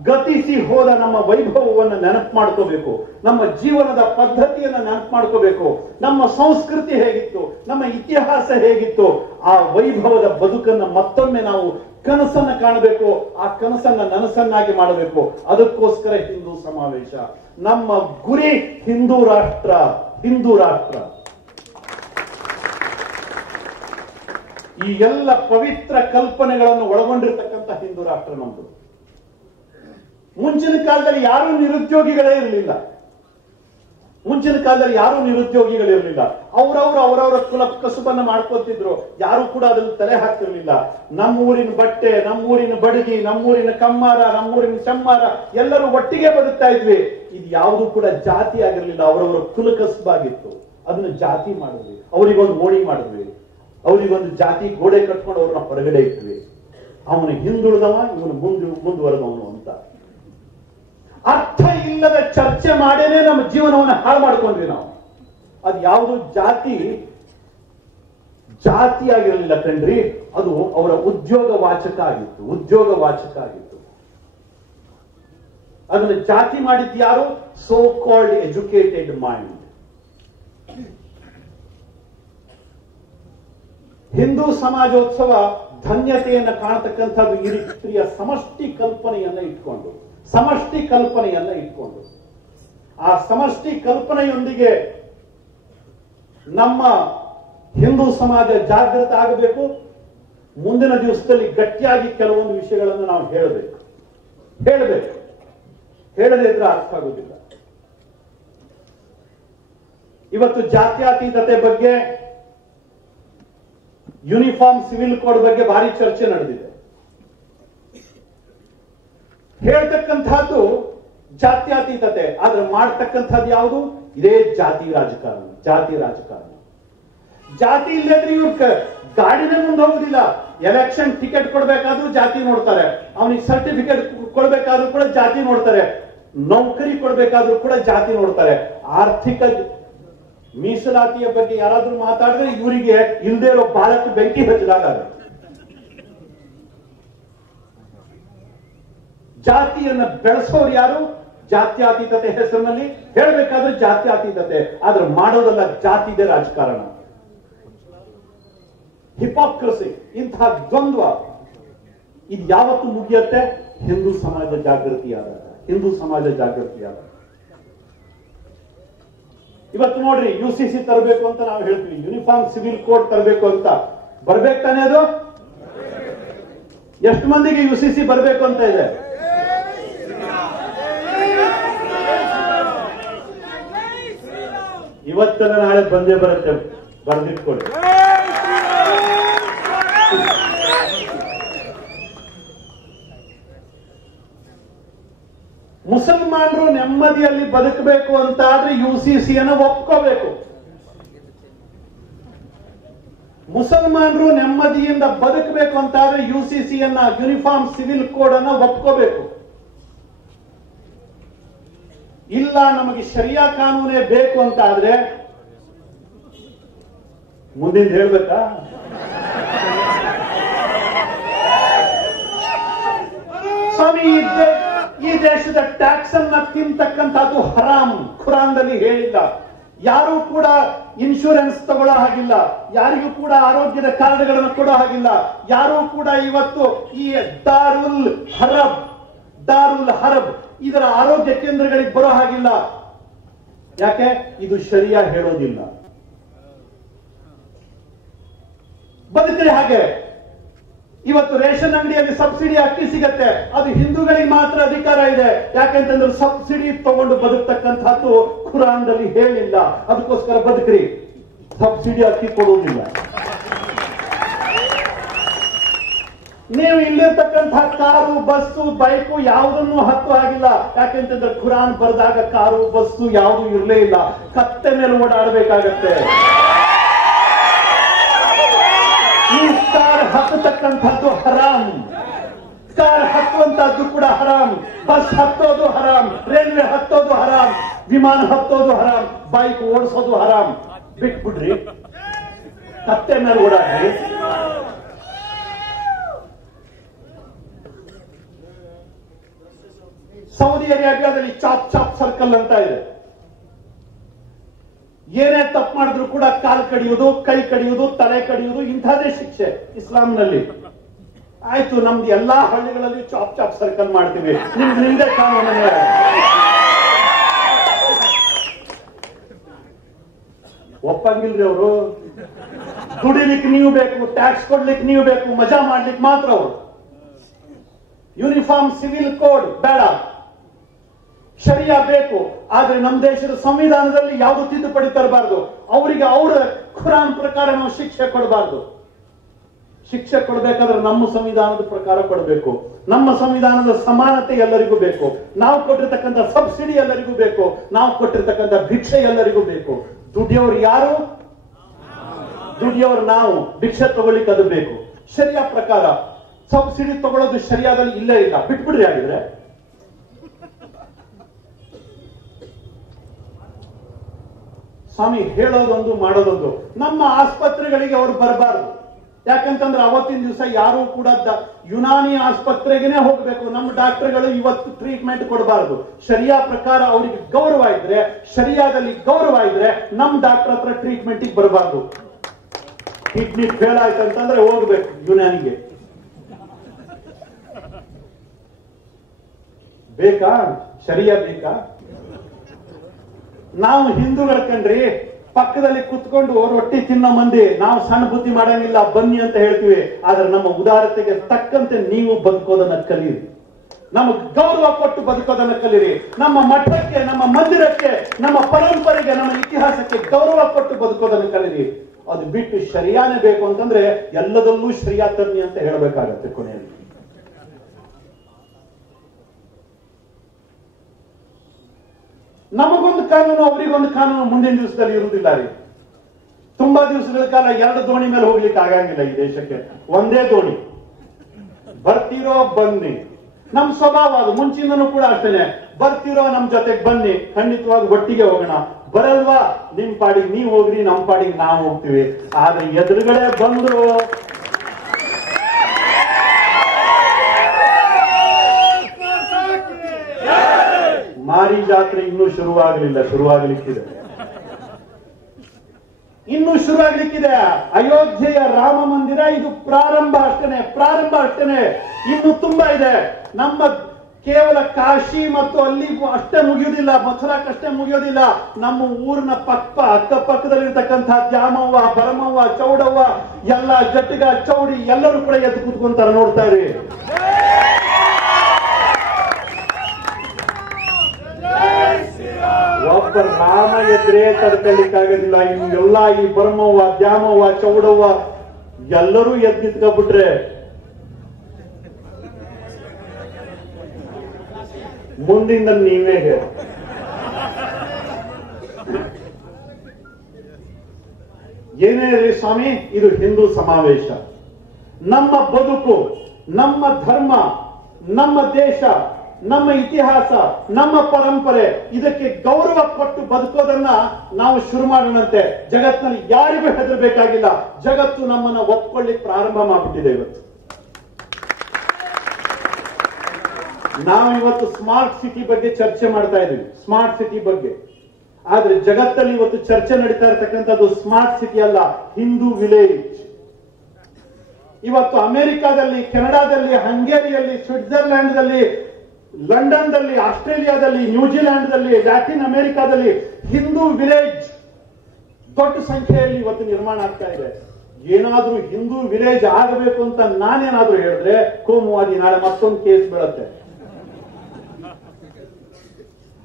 ಗತಿಸಿ ಹೋದ ನಮ್ಮ ವೈಭವವನ್ನು ನೆನಪು ಮಾಡ್ಕೋಬೇಕು, ನಮ್ಮ ಜೀವನದ ಪದ್ಧತಿಯನ್ನು ನೆನಪು ಮಾಡ್ಕೋಬೇಕು, ನಮ್ಮ ಸಂಸ್ಕೃತಿ ಹೇಗಿತ್ತು, ನಮ್ಮ ಇತಿಹಾಸ ಹೇಗಿತ್ತು, ಆ ವೈಭವದ ಬದುಕನ್ನು ಮತ್ತೊಮ್ಮೆ ನಾವು ಕನಸನ್ನ ಕಾಣಬೇಕು, ಆ ಕನಸನ್ನ ನನಸನ್ನಾಗಿ ಮಾಡಬೇಕು. ಅದಕ್ಕೋಸ್ಕರ ಹಿಂದೂ ಸಮಾವೇಶ. ನಮ್ಮ ಗುರಿ ಹಿಂದೂ ರಾಷ್ಟ್ರ, ಹಿಂದೂ ರಾಷ್ಟ್ರ. ಈ ಎಲ್ಲ ಪವಿತ್ರ ಕಲ್ಪನೆಗಳನ್ನು ಒಳಗೊಂಡಿರ್ತಕ್ಕಂಥ ಹಿಂದೂ ರಾಷ್ಟ್ರ ನಮ್ಮದು. ಮುಂಚಿನ ಕಾಲದಲ್ಲಿ ಯಾರೂ ನಿರುದ್ಯೋಗಿಗಳೇ ಇರಲಿಲ್ಲ. ಮುಂಚಿನ ಕಾಲದಲ್ಲಿ ಯಾರೂ ನಿರುದ್ಯೋಗಿಗಳಿರಲಿಲ್ಲ. ಅವರವರ ಕುಲ ಕಸುಬನ್ನ ಮಾಡ್ಕೊತಿದ್ರು. ಯಾರು ಕೂಡ ಅದನ್ನು ತಲೆ ಹಾಕ್ತಿರ್ಲಿಲ್ಲ. ನಮ್ಮೂರಿನ ಬಟ್ಟೆ, ನಮ್ಮೂರಿನ ಬಡಗಿ, ನಮ್ಮೂರಿನ ಕಮ್ಮಾರ, ನಮ್ಮೂರಿನ ಚಮ್ಮಾರ ಎಲ್ಲರೂ ಒಟ್ಟಿಗೆ ಬದುಕ್ತಾ ಇದ್ವಿ. ಇದು ಯಾವುದು ಕೂಡ ಜಾತಿ ಆಗಿರ್ಲಿಲ್ಲ, ಅವರವರ ಕುಲ ಕಸುಬಾಗಿತ್ತು. ಅದನ್ನು ಜಾತಿ ಮಾಡಿದ್ವಿ, ಅವರಿಗೊಂದು ಮೋಡಿ ಮಾಡಿದ್ವಿ, ಅವರಿಗೊಂದು ಜಾತಿ ಗೋಡೆ ಕಟ್ಕೊಂಡು ಅವ್ರನ್ನ ಹೊರಗಡೆ ಇಟ್ವಿ. ಅವನು ಹಿಂದುಳಿದವ, ಇವನು ಮುಂದುವರೆದವನು ಅಂತ ಅರ್ಥ ಇಲ್ಲದ ಚರ್ಚೆ ಮಾಡೇನೆ ನಮ್ಮ ಜೀವನವನ್ನು ಹಾಳು ಮಾಡ್ಕೊಂಡ್ವಿ ನಾವು. ಅದು ಯಾವುದು ಜಾತಿಯಾಗಿರಲಿಲ್ಲ ಕಣ್ರಿ, ಅದು ಅವರ ಉದ್ಯೋಗ ವಾಚಕ ಆಗಿತ್ತು, ಉದ್ಯೋಗ ವಾಚಕ ಆಗಿತ್ತು. ಅದನ್ನು ಜಾತಿ ಮಾಡಿದ್ದು ಯಾರು? So called educated mind. Hindu ಸಮಾಜೋತ್ಸವ ಧನ್ಯತೆಯನ್ನು ಕಾಣತಕ್ಕಂಥದ್ದು ಈ ರೀತಿಯ ಸಮಷ್ಟಿ ಕಲ್ಪನೆಯನ್ನ ಇಟ್ಕೊಂಡು, ಆ ಸಮಷ್ಟಿ ಕಲ್ಪನೆಯೊಂದಿಗೆ ನಮ್ಮ ಹಿಂದೂ ಸಮಾಜ ಜಾಗೃತ ಆಗಬೇಕು. ಮುಂದಿನ ದಿವಸದಲ್ಲಿ ಗಟ್ಟಿಯಾಗಿ ಕೆಲವೊಂದು ವಿಷಯಗಳನ್ನು ನಾವು ಹೇಳಬೇಕು. ಹೇಳದೇ ಇದ್ರೆ ಅರ್ಥ ಆಗುವುದಿಲ್ಲ. ಇವತ್ತು ಜಾತ್ಯತೀತತೆ ಬಗ್ಗೆ, ಯೂನಿಫಾರ್ಮ್ ಸಿವಿಲ್ ಕೋಡ್ ಬಗ್ಗೆ ಭಾರಿ ಚರ್ಚೆ ನಡೆದಿದೆ. ಹೇಳ್ತಕ್ಕಂಥದ್ದು ಜಾತ್ಯತೀತತೆ, ಆದ್ರೆ ಮಾಡ್ತಕ್ಕಂಥದ್ದು ಯಾವುದು? ಇದೇ ಜಾತಿ ರಾಜಕಾರಣ. ಜಾತಿ ಇಲ್ಲದ್ರೆ ಇವ್ರು ಗಾಡಿನ ಮುಂದೆ ಹೋಗುದಿಲ್ಲ. ಎಲೆಕ್ಷನ್ ಟಿಕೆಟ್ ಕೊಡ್ಬೇಕಾದ್ರೂ ಜಾತಿ ನೋಡ್ತಾರೆ, ಅವನಿಗೆ ಸರ್ಟಿಫಿಕೇಟ್ ಕೊಡ್ಬೇಕಾದ್ರೂ ಕೂಡ ಜಾತಿ ನೋಡ್ತಾರೆ, ನೌಕರಿ ಕೊಡ್ಬೇಕಾದ್ರೂ ಕೂಡ ಜಾತಿ ನೋಡ್ತಾರೆ. ಆರ್ಥಿಕ ಮೀಸಲಾತಿಯ ಬಗ್ಗೆ ಯಾರಾದ್ರೂ ಮಾತಾಡಿದ್ರೆ ಇವರಿಗೆ ಇಲ್ಲದೆ ಇರೋ ಬಾಲಕ್ಕೆ ಬೆಂಕಿ ಹಚ್ಚಿದಾಗ ಜಾತಿಯನ್ನ ಬೆಳೆಸೋರು ಯಾರು? ಜಾತ್ಯತೀತತೆ ಹೆಸರಿನಲ್ಲಿ ಹೇಳಬೇಕಾದ್ರೆ ಜಾತ್ಯತೀತತೆ, ಆದ್ರೆ ಮಾಡೋದಲ್ಲ ಜಾತಿದೆ ರಾಜಕಾರಣ, ಹಿಪಾಕ್ರಸಿ, ಇಂತಹ ದ್ವಂದ್ವ. ಇದು ಯಾವತ್ತು ಮುಗಿಯತ್ತೆ? ಹಿಂದೂ ಸಮಾಜ ಜಾಗೃತಿಯಾದಾಗ. ಇವತ್ತು ನೋಡ್ರಿ, UCC ತರಬೇಕು ಅಂತ ನಾವು ಹೇಳ್ತೀವಿ, ಯೂನಿಫಾರ್ಮ್ ಸಿವಿಲ್ ಕೋಡ್ ತರಬೇಕು ಅಂತ. ಬರ್ಬೇಕು ತಾನೇ ಅದು? ಎಷ್ಟು ಮಂದಿಗೆ UCC ಬರಬೇಕು ಅಂತ ಇದೆ? ಇವತ್ತಲ್ಲ ನಾಳೆ ಬಂದೇ ಬರುತ್ತೆ, ಬರ್ದಿಟ್ಕೊಳ್ಳಿ. ಮುಸಲ್ಮಾನರು ನೆಮ್ಮದಿಯಲ್ಲಿ ಬದುಕಬೇಕು ಅಂತ ಆದ್ರೆ UCCಯನ್ನು ಒಪ್ಕೋಬೇಕು. ಮುಸಲ್ಮಾನರು ನೆಮ್ಮದಿಯಿಂದ ಬದುಕಬೇಕು ಅಂತ ಆದ್ರೆ UCCಯನ್ನ, ಯೂನಿಫಾರ್ಮ್ ಸಿವಿಲ್ ಕೋಡ್ ಅನ್ನ ಒಪ್ಕೋಬೇಕು. ಇಲ್ಲ ನಮಗೆ ಶರಿಯಾ ಕಾನೂನೇ ಬೇಕು ಅಂತ ಆದ್ರೆ ಮುಂದಿನ ಹೇಳ್ಬೇಕಾ? ಸ್ವಾಮಿ, ಈ ದೇಶದ ಟ್ಯಾಕ್ಸ್ ಅನ್ನ ತಿಂತಕ್ಕಂಥದ್ದು ಹರಾಮ್. ಖುರಾನ್ದಲ್ಲಿ ಹೇಳಿಲ್ಲ. ಯಾರು ಕೂಡ ಇನ್ಶೂರೆನ್ಸ್ ತಗೊಳ್ಳೋ ಹಾಗಿಲ್ಲ, ಯಾರಿಗೂ ಕೂಡ ಆರೋಗ್ಯದ ಕಾರ್ಡ್ಗಳನ್ನು ಕೊಡೋ ಹಾಗಿಲ್ಲ, ಯಾರು ಕೂಡ ಇವತ್ತು ಈ ದಾರುಲ್ ಹರಬ್ ಇದರ ಆರೋಗ್ಯ ಕೇಂದ್ರಗಳಿಗೆ ಬರೋ ಹಾಗಿಲ್ಲ. ಯಾಕೆ? ಇದು ಶರಿಯಾ ಹೇಳೋದಿಲ್ಲ. ಬದುಕ್ರಿ ಹಾಗೆ. ಇವತ್ತು ರೇಷನ್ ಅಂಗಡಿಯಲ್ಲಿ ಸಬ್ಸಿಡಿ ಅಕ್ಕಿ ಸಿಗತ್ತೆ, ಅದು ಹಿಂದೂಗಳಿಗೆ ಮಾತ್ರ ಅಧಿಕಾರ ಇದೆ. ಯಾಕೆಂತಂದ್ರೆ ಸಬ್ಸಿಡಿ ತಗೊಂಡು ಬದುಕ್ತಕ್ಕಂಥದ್ದು ಖುರಾನ್ದಲ್ಲಿ ಹೇಳಿಲ್ಲ. ಅದಕ್ಕೋಸ್ಕರ ಬದುಕ್ರಿ. ಸಬ್ಸಿಡಿ ಅಕ್ಕಿ ಕೊಡುವುದಿಲ್ಲ. ನೀವು ಇಲ್ಲಿರ್ತಕ್ಕಂತಹ ಕಾರು, ಬಸ್ಸು, ಬೈಕು ಯಾವುದನ್ನು ಹತ್ತು ಆಗಿಲ್ಲ. ಯಾಕೆಂತಂದ್ರೆ ಖುರಾನ್ ಬರೆದಾಗ ಕಾರು, ಬಸ್ಸು ಯಾವುದು ಇರಲೇ ಇಲ್ಲ. ಕತ್ತೆ ಮೇಲೆ ಓಡಾಡಬೇಕಾಗತ್ತೆ. ಈ ಕಾರ್ ಹತ್ತತಕ್ಕಂಥದ್ದು ಹರಾಮ್. ಕಾರ್ ಹತ್ತುವಂತದ್ದು ಕೂಡ ಹರಾಮ್. ಬಸ್ ಹತ್ತೋದು ಹರಾಮ್, ರೈಲ್ವೆ ಹತ್ತೋದು ಹರಾಮ್, ವಿಮಾನ ಹತ್ತೋದು ಹರಾಮ್, ಬೈಕ್ ಓಡಿಸೋದು ಹರಾಮ್. ಬಿಟ್ಬಿಡ್ರಿ, ಕತ್ತೆ ಮೇಲೆ ಓಡಾಡ್ರಿ. ಸೌದಿ ಅರೇಬಿಯಾದಲ್ಲಿ ಚಾಪ್ ಸರ್ಕಲ್ ಅಂತ ಇದೆ. ಏನೇ ತಪ್ಪು ಮಾಡಿದ್ರು ಕೂಡ ಕಾಲು ಕಡಿಯುವುದು, ಕೈ ಕಡಿಯುವುದು, ತಲೆ ಕಡಿಯುವುದು, ಇಂಥದೇ ಶಿಕ್ಷೆ ಇಸ್ಲಾಂನಲ್ಲಿ. ಆಯ್ತು, ನಮ್ದು ಎಲ್ಲಾ ಹಳ್ಳಿಗಳಲ್ಲಿ ಚಾಪ್ ಸರ್ಕಲ್ ಮಾಡ್ತೀವಿ, ನಿಮ್ದೇ ಕಾನೂನು. ಒಪ್ಪಂಗಿಲ್ರಿ ಅವರು. ದುಡಿಲಿಕ್ಕೆ ನೀವು ಬೇಕು, ಟ್ಯಾಕ್ಸ್ ಕೊಡ್ಲಿಕ್ಕೆ ನೀವು ಬೇಕು, ಮಜಾ ಮಾಡ್ಲಿಕ್ಕೆ ಮಾತ್ರ ಅವರು. ಯೂನಿಫಾರ್ಮ್ ಸಿವಿಲ್ ಕೋಡ್ ಬೇಡ, ಶರಿಯಾ ಬೇಕು. ಆದ್ರೆ ನಮ್ಮ ದೇಶದ ಸಂವಿಧಾನದಲ್ಲಿ ಯಾವುದು ತಿದ್ದುಪಡಿ ತರಬಾರ್ದು. ಅವರಿಗೆ ಅವರ ಖುರಾನ್ ಪ್ರಕಾರ ನಾವು ಶಿಕ್ಷೆ ಕೊಡಬಾರ್ದು. ಶಿಕ್ಷೆ ಕೊಡಬೇಕಾದ್ರೆ ನಮ್ಮ ಸಂವಿಧಾನದ ಪ್ರಕಾರ ಕೊಡಬೇಕು. ನಮ್ಮ ಸಂವಿಧಾನದ ಸಮಾನತೆ ಎಲ್ಲರಿಗೂ ಬೇಕು. ನಾವು ಕೊಟ್ಟಿರ್ತಕ್ಕಂಥ ಸಬ್ಸಿಡಿ ಎಲ್ಲರಿಗೂ ಬೇಕು. ನಾವು ಕೊಟ್ಟಿರ್ತಕ್ಕಂಥ ಭಿಕ್ಷೆ ಎಲ್ಲರಿಗೂ ಬೇಕು. ದುಡಿಯೋರು ಯಾರು? ದುಡಿಯೋರು ನಾವು. ಭಿಕ್ಷೆ ತಗೊಳ್ಳಿಕ್ಕೆ ಅದು ಬೇಕು. ಶರಿಯಾ ಪ್ರಕಾರ ಸಬ್ಸಿಡಿ ತಗೊಳ್ಳೋದು ಶರಿಯಾದಲ್ಲಿ ಇಲ್ಲೇ ಇಲ್ಲ. ಬಿಟ್ಬಿಡ್ರಿ. ಆಗಿದ್ರೆ ಸ್ವಾಮಿ ಹೇಳೋದೊಂದು ಮಾಡೋದೊಂದು. ನಮ್ಮ ಆಸ್ಪತ್ರೆಗಳಿಗೆ ಅವರು ಬರಬಾರದು. ಯಾಕಂತಂದ್ರೆ ಅವತ್ತಿನ ದಿವಸ ಯಾರು ಕೂಡ ಯುನಾನಿ ಆಸ್ಪತ್ರೆಗೆ ಹೋಗಬೇಕು. ನಮ್ಮ ಡಾಕ್ಟರ್ಗಳು ಇವತ್ತು ಟ್ರೀಟ್ಮೆಂಟ್ ಕೊಡಬಾರದು. ಶರಿಯಾ ಪ್ರಕಾರ ಅವರಿಗೆ ಗೌರವ ಇದ್ರೆ, ಶರಿಯಾದಲ್ಲಿ ಗೌರವ ಇದ್ರೆ ನಮ್ಮ ಡಾಕ್ಟರ್ ಹತ್ರ ಟ್ರೀಟ್ಮೆಂಟ್ ಬರಬಾರ್ದು. ಕಿಡ್ನಿ ಫೇಲ್ ಆಯ್ತು ಅಂತಂದ್ರೆ ಹೋಗ್ಬೇಕು ಯುನಾನಿಗೆ. ಬೇಕಾ? ಶರಿಯಾ ಬೇಕಾ? ನಾವು ಹಿಂದೂಗಳ ಕಣ್ರಿ, ಪಕ್ಕದಲ್ಲಿ ಕುತ್ಕೊಂಡು ರೊಟ್ಟಿ ತಿನ್ನೋ ಮಂದಿ. ನಾವು ಸಣ್ಣ ಬುದ್ಧಿ ಮಾಡಂಗಿಲ್ಲ, ಬನ್ನಿ ಅಂತ ಹೇಳ್ತೀವಿ. ಆದ್ರೆ ನಮ್ಮ ಉದಾರತೆಗೆ ತಕ್ಕಂತೆ ನೀವು ಬದುಕೋದನ್ನ ಕಲೀರಿ. ನಮಗೆ ಗೌರವ ಕೊಟ್ಟು ಬದುಕೋದನ್ನ ಕಲೀರಿ. ನಮ್ಮ ಮಠಕ್ಕೆ, ನಮ್ಮ ಮಂದಿರಕ್ಕೆ, ನಮ್ಮ ಪರಂಪರೆಗೆ, ನಮ್ಮ ಇತಿಹಾಸಕ್ಕೆ ಗೌರವ ಕೊಟ್ಟು ಬದುಕೋದನ್ನ ಕಲೀರಿ. ಅದು ಬಿಟ್ಟು ಶರಿಯಾನೇ ಬೇಕು ಅಂತಂದ್ರೆ ಎಲ್ಲದಲ್ಲೂ ಶರಿಯಾ ತನ್ನಿ ಅಂತ ಹೇಳಬೇಕಾಗತ್ತೆ ಕೊನೆಯಲ್ಲಿ. ನಮಗೊಂದು ಕಾನೂನು, ಅವರಿಗೊಂದು ಕಾನೂನು ಮುಂದಿನ ದಿವಸದಲ್ಲಿ ಇರುವುದಿಲ್ಲ ರೀ. ತುಂಬಾ ದಿವಸಗಳ ಕಾಲ ಎರಡು ದೋಣಿ ಮೇಲೆ ಹೋಗ್ಲಿಕ್ಕೆ ಆಗಂಗಿಲ್ಲ ಈ ದೇಶಕ್ಕೆ. ಒಂದೇ ದೋಣಿ. ಬರ್ತಿರೋ ಬನ್ನಿ. ನಮ್ ಸ್ವಭಾವ ಅದು. ಮುಂಚಿಂದನೂ ಕೂಡ ಅಷ್ಟೇನೆ. ಬರ್ತಿರೋ ನಮ್ ಜೊತೆಗೆ ಬನ್ನಿ, ಖಂಡಿತವಾಗಿ ಒಟ್ಟಿಗೆ ಹೋಗೋಣ. ಬರಲ್ವಾ, ನಿಮ್ ಪಾಡಿಗೆ ನೀವು ಹೋಗ್ರಿ, ನಮ್ ಪಾಡಿಗೆ ನಾವು ಹೋಗ್ತೀವಿ. ಆದ್ರೆ ಎದುರುಗಡೆ ಬಂದ್ರು ಮಾರಿ ಜಾತ್ರೆ ಇನ್ನೂ ಶುರುವಾಗಲಿಲ್ಲ, ಶುರುವಾಗಲಿಕ್ಕಿದೆ. ಇನ್ನೂ ಶುರುವಾಗಲಿಕ್ಕಿದೆ. ಅಯೋಧ್ಯೆಯ ರಾಮ ಮಂದಿರ ಇದು ಪ್ರಾರಂಭ ಅಷ್ಟೇನೆ, ಪ್ರಾರಂಭ ಅಷ್ಟೇನೆ. ಇನ್ನು ತುಂಬಾ ಇದೆ. ನಮ್ಮ ಕೇವಲ ಕಾಶಿ ಮತ್ತು ಅಲ್ಲಿ ಅಷ್ಟೇ ಮುಗಿಯೋದಿಲ್ಲ, ಮಥುರಾಕ್ಕಷ್ಟೇ ಮುಗಿಯೋದಿಲ್ಲ. ನಮ್ಮ ಊರಿನ ಅಕ್ಕಪಕ್ಕದಲ್ಲಿರ್ತಕ್ಕಂಥ ದ್ಯಾಮವ್ವ, ಭರಮವ್ವ, ಚೌಡವ್ವ, ಎಲ್ಲ ಜಟ್ಟಿಗ, ಚೌಡಿ ಎಲ್ಲರೂ ಕೂಡ ಎದ್ದು ಕೂತ್ಕೊಂತಾರೆ. ನೋಡ್ತಾ ಇರಿ. ಒಬ್ಬ ರಾಮ ಎದ್ರೆ ತಡ್ಕೊಳ್ಳಿಕ್ಕಾಗೋದಿಲ್ಲ. ಇವೆಲ್ಲ ಈ ಭರಮವ್ವ, ದ್ಯಾಮವ್ವ, ಚೌಡವ್ವ ಎಲ್ಲರೂ ಎದ್ದು ನಿಂತ್ಕೊಂಡ್ಬಿಟ್ರೆ ಮುಂದಿಂದ ನೀವೇ ಹೇಳಿ. ಏನೇ ಇರಲಿ ಸ್ವಾಮಿ, ಇದು ಹಿಂದೂ ಸಮಾವೇಶ. ನಮ್ಮ ಬದುಕು, ನಮ್ಮ ಧರ್ಮ, ನಮ್ಮ ದೇಶ ನಮ್ಮ ಇತಿಹಾಸ, ನಮ್ಮ ಪರಂಪರೆ, ಇದಕ್ಕೆ ಗೌರವ ಕೊಟ್ಟು ಬದುಕೋದನ್ನ ನಾವು ಶುರು ಮಾಡೋಣಂತೆ. ಜಗತ್ತಿನಲ್ಲಿ ಯಾರಿಗೂ ಹೆದರಬೇಕಾಗಿಲ್ಲ. ಜಗತ್ತು ನಮ್ಮನ್ನ ಒಪ್ಕೊಳ್ಳಿಕ್ಕೆ ಪ್ರಾರಂಭ ಮಾಡ್ಬಿಟ್ಟಿದೆ. ಇವತ್ತು ನಾವು ಇವತ್ತು ಸ್ಮಾರ್ಟ್ ಸಿಟಿ ಬಗ್ಗೆ ಚರ್ಚೆ ಮಾಡ್ತಾ ಇದ್ದೀವಿ, ಸ್ಮಾರ್ಟ್ ಸಿಟಿ ಬಗ್ಗೆ. ಆದ್ರೆ ಜಗತ್ತಲ್ಲಿ ಇವತ್ತು ಚರ್ಚೆ ನಡೀತಾ ಇರತಕ್ಕಂಥದ್ದು ಸ್ಮಾರ್ಟ್ ಸಿಟಿ ಅಲ್ಲ, ಹಿಂದೂ ವಿಲೇಜ್. ಇವತ್ತು ಅಮೆರಿಕಾದಲ್ಲಿ, ಕೆನಡಾದಲ್ಲಿ, ಹಂಗೇರಿಯಲ್ಲಿ, ಸ್ವಿಟ್ಜರ್ಲ್ಯಾಂಡ್ದಲ್ಲಿ, ಲಂಡನ್ದಲ್ಲಿ, ಆಸ್ಟ್ರೇಲಿಯಾದಲ್ಲಿ, ನ್ಯೂಜಿಲ್ಯಾಂಡ್ದಲ್ಲಿ, ಲ್ಯಾಟಿನ್ ಅಮೆರಿಕಾದಲ್ಲಿ ಹಿಂದೂ ವಿಲೇಜ್ ದೊಡ್ಡ ಸಂಖ್ಯೆಯಲ್ಲಿ ಇವತ್ತು ನಿರ್ಮಾಣ ಆಗ್ತಾ ಇದೆ. ಏನಾದ್ರೂ ಹಿಂದೂ ವಿಲೇಜ್ ಆಗಬೇಕು ಅಂತ ನಾನೇನಾದ್ರೂ ಹೇಳಿದ್ರೆ ಕೋಮುವಾದಿ ನಾಳೆ ಮತ್ತೊಂದು ಕೇಸ್ ಬೀಳುತ್ತೆ.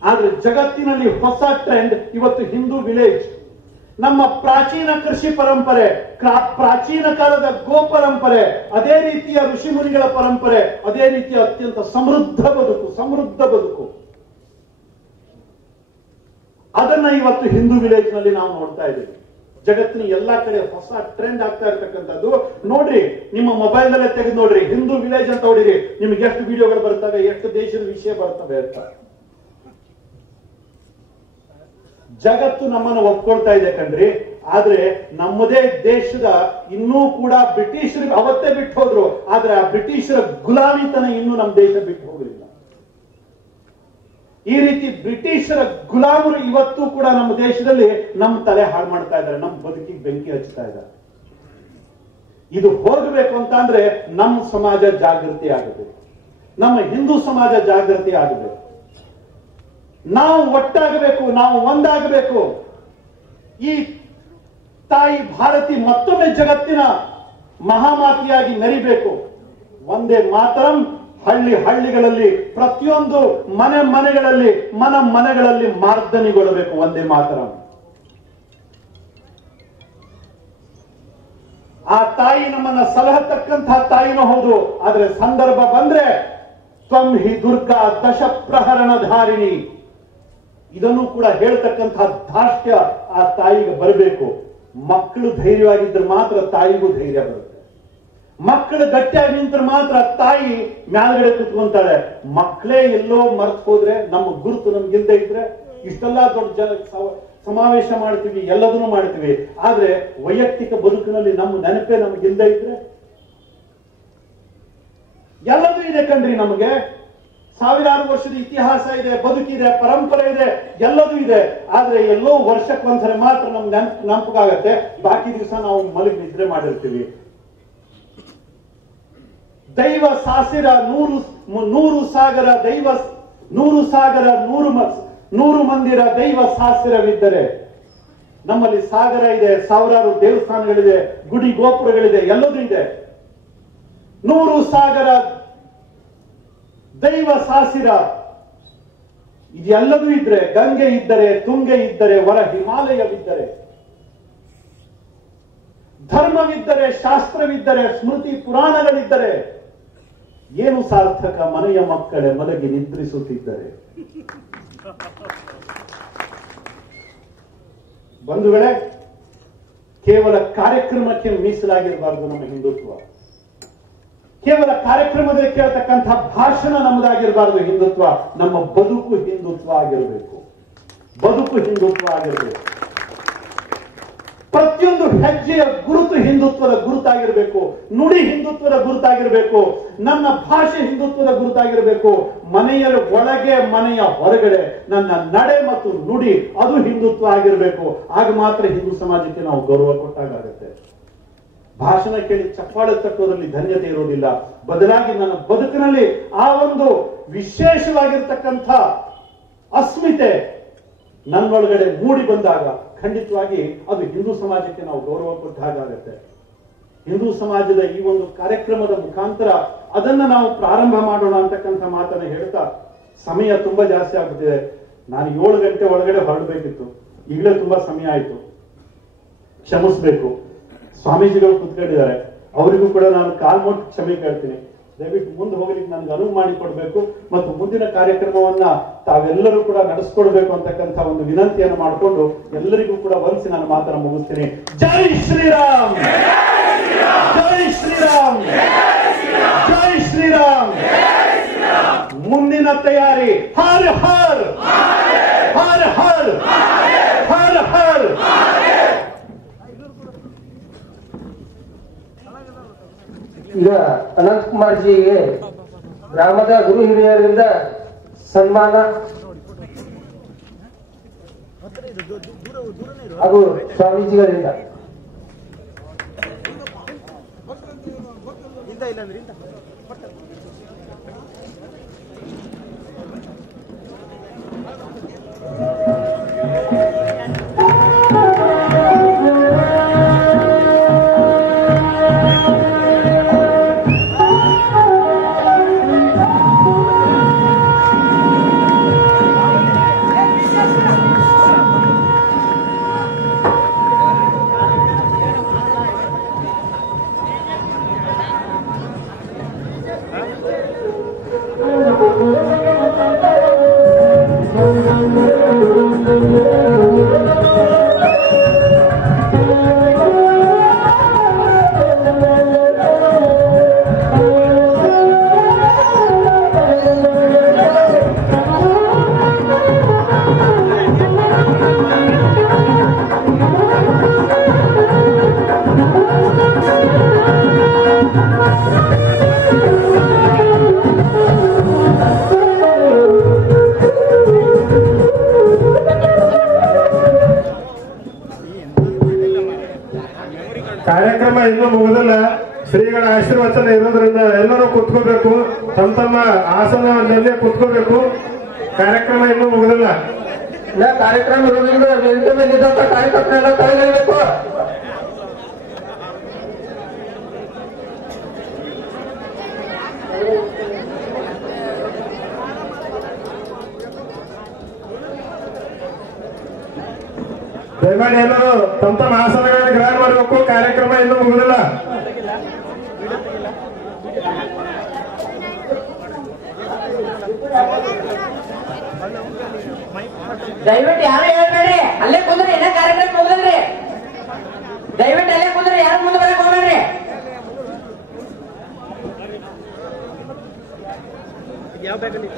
ಆದ್ರೆ ಜಗತ್ತಿನಲ್ಲಿ ಹೊಸ ಟ್ರೆಂಡ್ ಇವತ್ತು ಹಿಂದೂ ವಿಲೇಜ್. ನಮ್ಮ ಪ್ರಾಚೀನ ಕೃಷಿ ಪರಂಪರೆ, ಪ್ರಾಚೀನ ಕಾಲದ ಗೋ ಪರಂಪರೆ, ಅದೇ ರೀತಿಯ ಋಷಿ ಮುನಿಗಳ ಪರಂಪರೆ, ಅದೇ ರೀತಿಯ ಅತ್ಯಂತ ಸಮೃದ್ಧ ಬದುಕು, ಅದನ್ನ ಇವತ್ತು ಹಿಂದೂ ವಿಲೇಜ್ ನಲ್ಲಿ ನಾವು ನೋಡ್ತಾ ಇದ್ದೀವಿ. ಜಗತ್ತಿನ ಎಲ್ಲಾ ಕಡೆ ಹೊಸ ಟ್ರೆಂಡ್ ಆಗ್ತಾ ಇರ್ತಕ್ಕಂಥದ್ದು. ನೋಡ್ರಿ, ನಿಮ್ಮ ಮೊಬೈಲ್ ನಲ್ಲೇ ತೆಗೆದು ನೋಡ್ರಿ, ಹಿಂದೂ ವಿಲೇಜ್ ಅಂತ ಹೊಡಿರಿ, ನಿಮ್ಗೆ ಎಷ್ಟು ವಿಡಿಯೋಗಳು ಬರ್ತವೆ, ಎಷ್ಟು ದೇಶದ ವಿಷಯ ಬರ್ತವೆ ಅಂತ. ಜಗತ್ತು ನಮ್ಮನ್ನು ಒಪ್ಕೊಳ್ತಾ ಇದೆ ಕಣ್ರಿ. ಆದ್ರೆ ನಮ್ಮದೇ ದೇಶದ ಇನ್ನೂ ಕೂಡ ಬ್ರಿಟಿಷರಿಗೆ ಅವತ್ತೇ ಬಿಟ್ಟು ಹೋದ್ರು, ಆದ್ರೆ ಆ ಬ್ರಿಟಿಷರ ಗುಲಾಮಿತನ ಇನ್ನೂ ನಮ್ಮ ದೇಶ ಬಿಟ್ಟು ಹೋಗಲಿಲ್ಲ. ಈ ರೀತಿ ಬ್ರಿಟಿಷರ ಗುಲಾಮರು ಇವತ್ತು ಕೂಡ ನಮ್ಮ ದೇಶದಲ್ಲಿ ನಮ್ಮ ತಲೆ ಹಾಳು ಮಾಡ್ತಾ ಇದ್ದಾರೆ, ನಮ್ಮ ಬದುಕಿಗೆ ಬೆಂಕಿ ಹಚ್ತಾ ಇದ್ದಾರೆ. ಇದು ಹೋಗಬೇಕು ಅಂತ ಅಂದ್ರೆ ನಮ್ಮ ಸಮಾಜ ಜಾಗೃತಿ ಆಗಬೇಕು, ನಮ್ಮ ಹಿಂದೂ ಸಮಾಜ ಜಾಗೃತಿ ಆಗಬೇಕು. ನಾವು ಒಟ್ಟಾಗಬೇಕು, ನಾವು ಒಂದಾಗಬೇಕು. ಈ ತಾಯಿ ಭಾರತಿ ಮತ್ತೊಮ್ಮೆ ಜಗತ್ತಿನ ಮಹಾಮಾತೆಯಾಗಿ ಮೆರಿಬೇಕು. ಒಂದೇ ಮಾತರಂ ಹಳ್ಳಿಗಳಲ್ಲಿ, ಪ್ರತಿಯೊಂದು ಮನೆಗಳಲ್ಲಿ, ಮನೆಗಳಲ್ಲಿ ಮಾರ್ದನಿಗೊಳ್ಳಬೇಕು ಒಂದೇ ಮಾತರಂ. ಆ ತಾಯಿ ನಮ್ಮನ್ನ ಸಲಹತಕ್ಕಂತಹ ತಾಯಿನೂ ಹೌದು. ಆದ್ರೆ ಸಂದರ್ಭ ಬಂದ್ರೆ ತ್ವಂ ಹಿ ದುರ್ಗಾ ದಶ ಪ್ರಹರಣ ಧಾರಿಣಿ, ಇದನ್ನು ಕೂಡ ಹೇಳ್ತಕ್ಕಂತಹ ಧಾರ್ಷ್ಟ್ಯ ಆ ತಾಯಿಗೆ ಬರಬೇಕು. ಮಕ್ಕಳು ಧೈರ್ಯವಾಗಿದ್ರೆ ಮಾತ್ರ ತಾಯಿಗೂ ಧೈರ್ಯ ಬರುತ್ತೆ. ಮಕ್ಕಳು ಗಟ್ಟಿಯಾಗಿ ನಿಂತ್ರೆ ಮಾತ್ರ ತಾಯಿ ಮ್ಯಾಲ್ಗಡೆ ಕುತ್ಕೊಂತಾಳೆ. ಮಕ್ಕಳೇ ಎಲ್ಲೋ ಮರ್ತು ಹೋದ್ರೆ, ನಮ್ಮ ಗುರುತು ನಮ್ಗಿಲ್ದೇ ಇದ್ರೆ, ಇಷ್ಟೆಲ್ಲಾ ದೊಡ್ಡ ಸಮಾವೇಶ ಮಾಡ್ತೀವಿ, ಎಲ್ಲದನ್ನೂ ಮಾಡ್ತೀವಿ, ಆದ್ರೆ ವೈಯಕ್ತಿಕ ಬದುಕಿನಲ್ಲಿ ನಮ್ಮ ನೆನಪೇ ನಮಗಿಲ್ದೇ ಇದ್ರೆ, ಎಲ್ಲದೂ ಇದೆ ಕಣ್ರಿ. ನಮಗೆ ಸಾವಿರಾರು ವರ್ಷದ ಇತಿಹಾಸ ಇದೆ, ಬದುಕಿದೆ, ಪರಂಪರೆ ಇದೆ, ಎಲ್ಲದೂ ಇದೆ. ಆದ್ರೆ ಎಲ್ಲೋ ವರ್ಷಕ್ಕೊಂದ್ಸರಿ ಮಾತ್ರ ನಮ್ ನೆನಪಾಗತ್ತೆ, ಬಾಕಿ ದಿವಸ ನಾವು ಮಲಗಿ ನಿದ್ರೆ ಮಾಡಿರ್ತೀವಿ. ದೈವ ಸಾಸಿರ ನೂರು ಸಾಗರ ದೈವ, ನೂರು ಸಾಗರ ನೂರು ಮಂದಿರ ದೈವ ಸಾಸಿರವಿದ್ದರೆ, ನಮ್ಮಲ್ಲಿ ಸಾಗರ ಇದೆ, ಸಾವಿರಾರು ದೇವಸ್ಥಾನಗಳಿದೆ, ಗುಡಿ ಗೋಪುರಗಳಿದೆ, ಎಲ್ಲದೂ ಇದೆ. 100 ಸಾಗರ ದೈವ ಸಾಸಿರ ಇದೆಲ್ಲದೂ ಇದ್ರೆ, ಗಂಗೆ ಇದ್ದರೆ, ತುಂಗೆ ಇದ್ದರೆ, ವರ ಹಿಮಾಲಯವಿದ್ದರೆ, ಧರ್ಮವಿದ್ದರೆ, ಶಾಸ್ತ್ರವಿದ್ದರೆ, ಸ್ಮೃತಿ ಪುರಾಣಗಳಿದ್ದರೆ, ಏನು ಸಾರ್ಥಕ ಮನೆಯ ಮಕ್ಕಳೇ ಮಲಗಿ ನಿದ್ರಿಸುತ್ತಿದ್ದರೆ. ಬಂಧುಗಳೇ, ಕೇವಲ ಕಾರ್ಯಕ್ರಮಕ್ಕೆ ಮೀಸಲಾಗಿರಬಾರದು ನಮ್ಮ ಹಿಂದುತ್ವ. ಕೇವಲ ಕಾರ್ಯಕ್ರಮದಲ್ಲಿ ಕೇಳತಕ್ಕಂಥ ಭಾಷಣ ನಮ್ಮದಾಗಿರಬಾರದು ಹಿಂದುತ್ವ. ನಮ್ಮ ಬದುಕು ಹಿಂದುತ್ವ ಆಗಿರಬೇಕು, ಬದುಕು ಹಿಂದುತ್ವ ಆಗಿರಬೇಕು. ಪ್ರತಿಯೊಂದು ಹೆಜ್ಜೆಯ ಗುರುತು ಹಿಂದುತ್ವದ ಗುರುತಾಗಿರಬೇಕು, ನುಡಿ ಹಿಂದುತ್ವದ ಗುರುತಾಗಿರಬೇಕು, ನನ್ನ ಭಾಷೆ ಹಿಂದುತ್ವದ ಗುರುತಾಗಿರಬೇಕು. ಮನೆಯ ಒಳಗೆ, ಮನೆಯ ಹೊರಗಡೆ ನನ್ನ ನಡೆ ಮತ್ತು ನುಡಿ ಅದು ಹಿಂದುತ್ವ ಆಗಿರಬೇಕು. ಆಗ ಮಾತ್ರ ಹಿಂದೂ ಸಮಾಜಕ್ಕೆ ನಾವು ಗೌರವ ಕೊಟ್ಟಾಗುತ್ತೆ. ಭಾಷಣ ಕೇಳಿ ಚಪ್ಪಾಳೆ ತಟ್ಟೋದ್ರಲ್ಲಿ ಧನ್ಯತೆ ಇರೋದಿಲ್ಲ, ಬದಲಾಗಿ ನನ್ನ ಬದುಕಿನಲ್ಲಿ ಆ ಒಂದು ವಿಶೇಷವಾಗಿರ್ತಕ್ಕಂಥ ಅಸ್ಮಿತೆ ನನ್ನೊಳಗಡೆ ಮೂಡಿ ಬಂದಾಗ ಖಂಡಿತವಾಗಿ ಅದು ಹಿಂದೂ ಸಮಾಜಕ್ಕೆ ನಾವು ಗೌರವ ಕೊಟ್ಟ ಹಾಗಾಗತ್ತೆ. ಹಿಂದೂ ಸಮಾಜದ ಈ ಒಂದು ಕಾರ್ಯಕ್ರಮದ ಮುಖಾಂತರ ಅದನ್ನ ನಾವು ಪ್ರಾರಂಭ ಮಾಡೋಣ ಅಂತಕ್ಕಂಥ ಮಾತನ್ನ ಹೇಳ್ತಾ, ಸಮಯ ತುಂಬಾ ಜಾಸ್ತಿ ಆಗುತ್ತಿದೆ. ನಾನು 7 ಗಂಟೆ ಒಳಗಡೆ ಹೊರಡಬೇಕಿತ್ತು, ಈಗಲೇ ತುಂಬಾ ಸಮಯ ಆಯ್ತು, ಕ್ಷಮಿಸಬೇಕು. ಸ್ವಾಮೀಜಿಗಳು ಕುತ್ಕೊಂಡಿದ್ದಾರೆ, ಅವರಿಗೂ ಕೂಡ ನಾನು ಕಾಲ್ಮೊಟ್ಟು ಕ್ಷಮೆ ಕೇಳ್ತೀನಿ. ದಯವಿಟ್ಟು ಮುಂದೆ ಹೋಗ್ಲಿಕ್ಕೆ ನನ್ಗೆ ಅನುವು ಮಾಡಿಕೊಡ್ಬೇಕು ಮತ್ತು ಮುಂದಿನ ಕಾರ್ಯಕ್ರಮವನ್ನ ತಾವೆಲ್ಲರೂ ಕೂಡ ನಡೆಸ್ಕೊಡ್ಬೇಕು ಅಂತಕ್ಕಂಥ ಒಂದು ವಿನಂತಿಯನ್ನು ಮಾಡಿಕೊಂಡು ಎಲ್ಲರಿಗೂ ಕೂಡ ವಂದಿಸಿ ನನ್ನ ಮಾತನ್ನು ಮುಗಿಸ್ತೀನಿ. ಜೈ ಶ್ರೀರಾಮ್, ಜೈ ಶ್ರೀರಾಮ್, ಜೈ ಶ್ರೀರಾಮ್. ಮುಂದಿನ तैयारी हर हर हर हर हर हर ಈಗ ಅನಂತಕುಮಾರ್ ಜಿಗೆ ಗ್ರಾಮದ ಗುರು ಹಿರಿಯರಿಂದ ಸನ್ಮಾನ ಹಾಗೂ ಸ್ವಾಮೀಜಿಗಳಿಂದ ಕಾರ್ಯಕ್ರಮ ಇನ್ನೂ ಮುಗಿದಿಲ್ಲ. ಶ್ರೀಗಳ ಆಶೀರ್ವಚನ ಇರೋದ್ರಿಂದ ಎಲ್ಲರೂ ಕುತ್ಕೋಬೇಕು, ತಮ್ಮ ತಮ್ಮ ಆಸನದಲ್ಲಿ ಕುತ್ಕೋಬೇಕು. ಕಾರ್ಯಕ್ರಮ ಇನ್ನೂ ಮುಗಿದಿಲ್ಲ. ಕಾರ್ಯಕ್ರಮ ಇರೋದ್ರಿಂದ ವೇದಿಕೆ ಮೇಲಿದ್ದಂತ ಕಾರ್ಯಕರ್ತರೆಲ್ಲ ಕೆಳಗಿಳಿಬೇಕು. ದಯಮಾಡಿ ಎಲ್ಲರೂ ತಮ್ಮ ತಮ್ಮ ಆಸನಗಳನ್ನು ಗ್ರಹಣ ಮಾಡಬೇಕು. ಕಾರ್ಯಕ್ರಮ ಇನ್ನೂ ಮುಗಿದಿಲ್ಲ. ದಯವಿಟ್ಟು ಯಾರು ಹೇಳ್ಬೇಡ್ರಿ, ಅಲ್ಲೇ ಕುಂದ್ರಿ. ಇನ್ನ ಕಾರ್ಯಕ್ರಮ ಮುಗಿದ್ರಿ. ದಯವಿಟ್ಟು ಅಲ್ಲೇ ಕುಂದ್ರಿ, ಯಾರು ಮುಂದೆ ಬರಕ್ ಹೋಗ್ಬೇಡ್ರಿ. ಯಾವ ಬೇಕಲ್ಲಿ